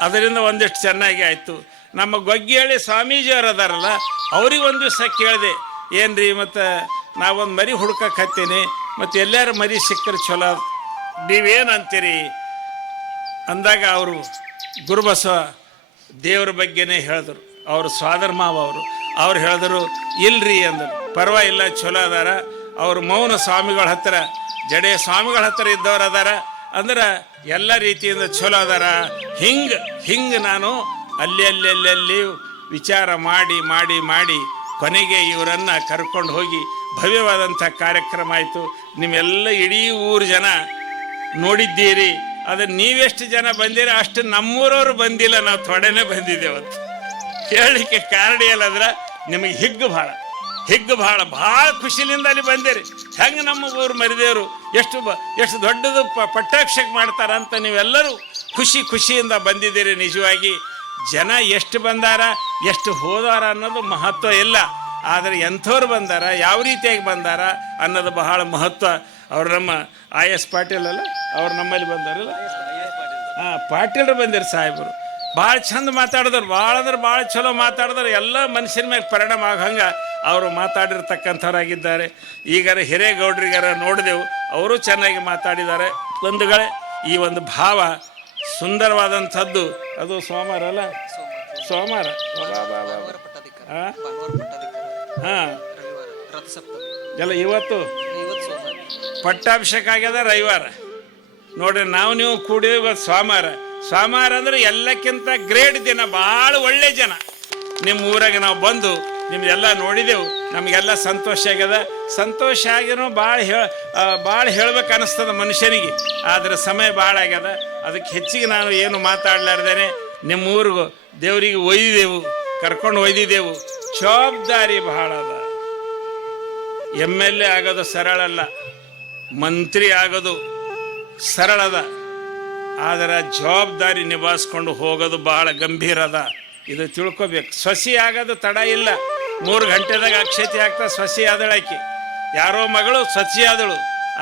ಅದರಿಂದ ಒಂದಿಷ್ಟು ಚೆನ್ನಾಗಿ ಆಯಿತು. ನಮ್ಮ ಗೊಗ್ಗಿಹಳ್ಳಿ ಸ್ವಾಮೀಜಿಯವರು ಅದಾರಲ್ಲ, ಅವ್ರಿಗೆ ಒಂದು ದಿವಸ ಕೇಳಿದೆ, ಏನ್ರಿ ಮತ್ತು ನಾವೊಂದು ಮರಿ ಹುಡ್ಕಕ್ಕೆ ಹತ್ತೀನಿ, ಮತ್ತು ಎಲ್ಲರೂ ಮರಿ ಸಿಕ್ಕರೆ ಚಲೋ, ನೀವೇನು ಅಂತೀರಿ ಅಂದಾಗ ಅವರು ಗುರುಬಸವ ದೇವ್ರ ಬಗ್ಗೆನೇ ಹೇಳಿದ್ರು. ಅವರು ಸ್ವಾದರ ಮಾವ ಅವ್ರು ಹೇಳಿದ್ರು, ಇಲ್ರಿ ಅಂದರು. ಪರವಾಗಿಲ್ಲ, ಚಲೋ ಅದಾರ. ಅವರು ಮೌನ ಸ್ವಾಮಿಗಳ ಹತ್ತಿರ, ಜಡೆ ಸ್ವಾಮಿಗಳ ಹತ್ತಿರ ಇದ್ದವ್ರು ಅದಾರ ಅಂದ್ರೆ ಎಲ್ಲ ರೀತಿಯಿಂದ ಚಲೋ ಅದಾರ. ಹಿಂಗೆ ನಾನು ಅಲ್ಲಿ ವಿಚಾರ ಮಾಡಿ ಕೊನೆಗೆ ಇವರನ್ನು ಕರ್ಕೊಂಡು ಹೋಗಿ ಭವ್ಯವಾದಂಥ ಕಾರ್ಯಕ್ರಮ ಆಯಿತು. ನಿಮ್ಮೆಲ್ಲ ಇಡೀ ಊರು ಜನ ನೋಡಿದ್ದೀರಿ. ಅದು ನೀವೆಷ್ಟು ಜನ ಬಂದಿರಿ ಅಷ್ಟು ನಮ್ಮೂರವರು ಬಂದಿಲ್ಲ, ನಾವು ಥೊಡೆನೇ ಬಂದಿದ್ದೇವೆ ಅಂತ ಹೇಳಲಿಕ್ಕೆ ಕಾರಣ ಏನಂದ್ರೆ ನಿಮಗೆ ಹಿಗ್ಗು ಭಾಳ ಖುಷಿಲಿಂದ ಅಲ್ಲಿ ಬಂದಿರಿ. ಹೆಂಗೆ ನಮ್ಮ ಊರು ಮರಿದೇವರು ಎಷ್ಟು ದೊಡ್ಡದು ಪಟ್ಟಾಭಿಷೇಕ ಮಾಡ್ತಾರಂತ ನೀವೆಲ್ಲರೂ ಖುಷಿಯಿಂದ ಬಂದಿದ್ದೀರಿ. ನಿಜವಾಗಿ ಜನ ಎಷ್ಟು ಬಂದಾರ ಎಷ್ಟು ಹೋದಾರ ಅನ್ನೋದು ಮಹತ್ವ ಇಲ್ಲ, ಆದರೆ ಎಂಥವ್ರು ಬಂದಾರ, ಯಾವ ರೀತಿಯಾಗಿ ಬಂದಾರ ಅನ್ನೋದು ಬಹಳ ಮಹತ್ವ. ಅವ್ರು ನಮ್ಮ IS ಪಾಟೀಲ್ ಅಲ್ಲ, ಅವ್ರು ನಮ್ಮಲ್ಲಿ ಬಂದಾರಲ್ಲ, ಪಾಟೀಲ್ರು ಬಂದಿರು ಸಾಹೇಬರು. ಭಾಳ ಚಂದ ಮಾತಾಡಿದ್ರು, ಭಾಳ ಚಲೋ ಮಾತಾಡಿದ್ರು. ಎಲ್ಲ ಮನುಷ್ಯನ ಮೇಲೆ ಪರಿಣಾಮ ಆಗಂಗೆ ಅವರು ಮಾತಾಡಿರ್ತಕ್ಕಂಥವ್ರಾಗಿದ್ದಾರೆ. ಈಗಾರ ಹಿರೇಗೌಡ್ರಿಗಾರ ನೋಡಿದೆವು, ಅವರು ಚೆನ್ನಾಗಿ ಮಾತಾಡಿದ್ದಾರೆ. ಬಂಧುಗಳೇ, ಈ ಒಂದು ಭಾವ ಸುಂದರವಾದಂಥದ್ದು. ಅದು ಸೋಮವಾರ ಹಾಂ ಎಲ್ಲ ಇವತ್ತು ಪಟ್ಟಾಭಿಷೇಕ ಆಗ್ಯದ ರವಿವಾರ. ನೋಡ್ರಿ, ನೀವು ಕೂಡಿ ಇವತ್ತು ಸೋಮವಾರ ಅಂದ್ರೆ ಎಲ್ಲಕ್ಕಿಂತ ಗ್ರೇಟ್ ದಿನ, ಭಾಳ ಒಳ್ಳೆ ಜನ. ನಿಮ್ಮ ಊರಾಗ ನಾವು ಬಂದು ನಿಮ್ದೆಲ್ಲ ನೋಡಿದೆವು, ನಮಗೆಲ್ಲ ಸಂತೋಷ ಆಗ್ಯದ. ಸಂತೋಷ ಆಗಿನೂ ಭಾಳ ಹೇಳ್ಬೇಕು ಅನ್ನಿಸ್ತದ ಮನುಷ್ಯನಿಗೆ, ಆದರೆ ಸಮಯ ಭಾಳ ಆಗ್ಯದ. ಅದಕ್ಕೆ ಹೆಚ್ಚಿಗೆ ನಾನು ಏನು ಮಾತಾಡ್ಲಾರ್ದೇನೆ ನಿಮ್ಮ ಊರಿಗೂ ದೇವರಿಗೆ ಕರ್ಕೊಂಡು ಒಯ್ದಿದ್ದೆವು. ಜವಾಬ್ದಾರಿ ಬಹಳ ಅದ. MLA ಆಗೋದು ಸರಳ ಅಲ್ಲ, ಮಂತ್ರಿ ಆಗೋದು ಸರಳದ, ಆದರೆ ಜವಾಬ್ದಾರಿ ನಿಭಾಯಿಸ್ಕೊಂಡು ಹೋಗೋದು ಬಹಳ ಗಂಭೀರ ಅದ. ಇದು ತಿಳ್ಕೊಬೇಕು. ಸೊಸಿ ಆಗೋದು ತಡ ಇಲ್ಲ. 3 ಗಂಟೆದಾಗ ಅಕ್ಷತೆ ಆಗ್ತಾ ಸೊಸಿ ಆದಳಾಕಿ, ಯಾರೋ ಮಗಳು ಸೊಸಿ ಆದಳು.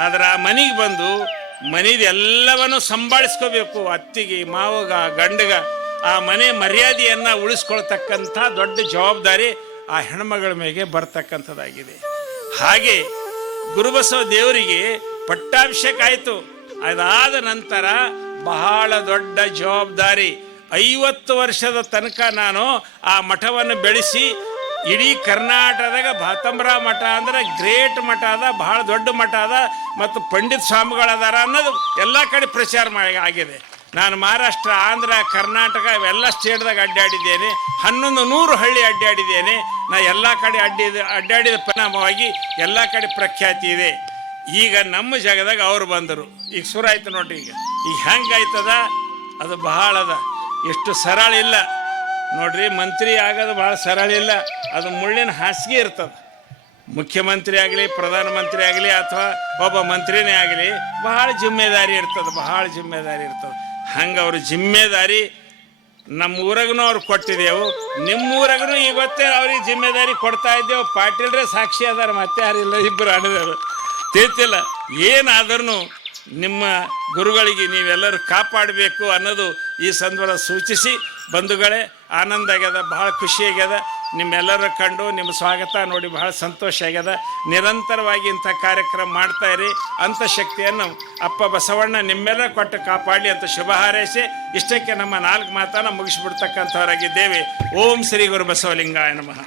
ಆದರೆ ಆ ಮನೆಗೆ ಬಂದು ಮನೆದು ಎಲ್ಲವನ್ನು ಸಂಭಾಳಿಸ್ಕೋಬೇಕು. ಅತ್ತಿಗೆ, ಮಾವಗ, ಗಂಡಗ ಆ ಮನೆ ಮರ್ಯಾದೆಯನ್ನು ಉಳಿಸ್ಕೊಳ್ತಕ್ಕಂಥ ದೊಡ್ಡ ಜವಾಬ್ದಾರಿ ಆ ಹೆಣ್ಮಗಳ ಮೇಲೆ ಬರ್ತಕ್ಕಂಥದ್ದಾಗಿದೆ. ಹಾಗೆ ಗುರುಬಸವ ದೇವರಿಗೆ ಪಟ್ಟಾಭಿಷೇಕ ಆಯಿತು. ಅದಾದ ನಂತರ ಬಹಳ ದೊಡ್ಡ ಜವಾಬ್ದಾರಿ. 50 ವರ್ಷದ ತನಕ ನಾನು ಆ ಮಠವನ್ನು ಬೆಳೆಸಿ ಇಡೀ ಕರ್ನಾಟಕದಾಗ ಭಾತಂಬ್ರ ಮಠ ಅಂದ್ರೆ ಗ್ರೇಟ್ ಮಠ ಅದ, ಬಹಳ ದೊಡ್ಡ ಮಠ ಅದ, ಮತ್ತು ಪಂಡಿತ್ ಸ್ವಾಮಿಗಳದಾರ ಅನ್ನೋದು ಎಲ್ಲ ಕಡೆ ಪ್ರಚಾರ ಆಗಿದೆ. ನಾನು ಮಹಾರಾಷ್ಟ್ರ, ಆಂಧ್ರ, ಕರ್ನಾಟಕ ಇವೆಲ್ಲ ಸ್ಟೇಟ್ದಾಗ ಅಡ್ಡಾಡಿದ್ದೇನೆ. 1100 ಹಳ್ಳಿ ಅಡ್ಡಾಡಿದ್ದೇನೆ. ನಾ ಎಲ್ಲ ಕಡೆ ಅಡ್ಡಾಡಿದ ಪರಿಣಾಮವಾಗಿ ಎಲ್ಲ ಕಡೆ ಪ್ರಖ್ಯಾತಿ ಇದೆ. ಈಗ ನಮ್ಮ ಜಾಗದಾಗ ಅವ್ರು ಬಂದರು. ಈಗ ಶುರು ಆಯ್ತು ನೋಡ್ರಿ. ಈಗ ಹೆಂಗಾಯ್ತದ ಅದು ಬಹಳ ಅದ. ಎಷ್ಟು ಸರಳ ಇಲ್ಲ ನೋಡ್ರಿ. ಮಂತ್ರಿ ಆಗೋದು ಭಾಳ ಸರಳ ಇಲ್ಲ. ಅದು ಮುಳ್ಳಿನ ಹಾಸಿಗೆ ಇರ್ತದೆ. ಮುಖ್ಯಮಂತ್ರಿ ಆಗಲಿ, ಪ್ರಧಾನಮಂತ್ರಿ ಆಗಲಿ, ಅಥವಾ ಒಬ್ಬ ಮಂತ್ರಿನೇ ಆಗಲಿ, ಬಹಳ ಜಿಮ್ಮೆದಾರಿ ಇರ್ತದೆ, ಬಹಳ ಜಿಮ್ಮೆದಾರಿ ಇರ್ತದೆ. ಹಂಗೆ ಅವ್ರ ಜಿಮ್ಮೆದಾರಿ ನಮ್ಮ ಊರಾಗೂ ಅವ್ರು ಕೊಟ್ಟಿದ್ದೆವು. ನಿಮ್ಮ ಊರಾಗೂ ಇವತ್ತೇ ಅವ್ರಿಗೆ ಜಿಮ್ಮೆದಾರಿ ಕೊಡ್ತಾ ಇದ್ದೇವೆ. ಪಾಟೀಲ್ರೇ ಸಾಕ್ಷಿ ಅದಾರ, ಮತ್ತೆ ಯಾರಿಲ್ಲ, ಇಬ್ಬರು ಅಣ್ಣದವರು. ತಿಳಿತಿಲ್ಲ. ಏನಾದ್ರೂ ನಿಮ್ಮ ಗುರುಗಳಿಗೆ ನೀವೆಲ್ಲರೂ ಕಾಪಾಡಬೇಕು ಅನ್ನೋದು ಈ ಸಂದರ್ಭ ಸೂಚಿಸಿ, ಬಂಧುಗಳೇ, ಆನಂದ ಆಗ್ಯದ, ಭಾಳ ಖುಷಿ ಆಗ್ಯದ. ನಿಮ್ಮೆಲ್ಲರ ಕಂಡು ನಿಮ್ಮ ಸ್ವಾಗತ ನೋಡಿ ಭಾಳ ಸಂತೋಷ ಆಗ್ಯದ. ನಿರಂತರವಾಗಿ ಇಂಥ ಕಾರ್ಯಕ್ರಮ ಮಾಡ್ತಾಯಿರಿ. ಅಂಥ ಶಕ್ತಿಯನ್ನು ಅಪ್ಪ ಬಸವಣ್ಣ ನಿಮ್ಮೆಲ್ಲರ ಕೊಟ್ಟು ಕಾಪಾಡಲಿ ಅಂತ ಶುಭ ಹಾರೈಸಿ ಇಷ್ಟಕ್ಕೆ ನಮ್ಮ 4 ಮಾತನ್ನು ಮುಗಿಸ್ಬಿಡ್ತಕ್ಕಂಥವರಾಗಿದ್ದೇವೆ. ಓಂ ಶ್ರೀ ಗುರು ಬಸವಲಿಂಗಾಯ ನಮಃ.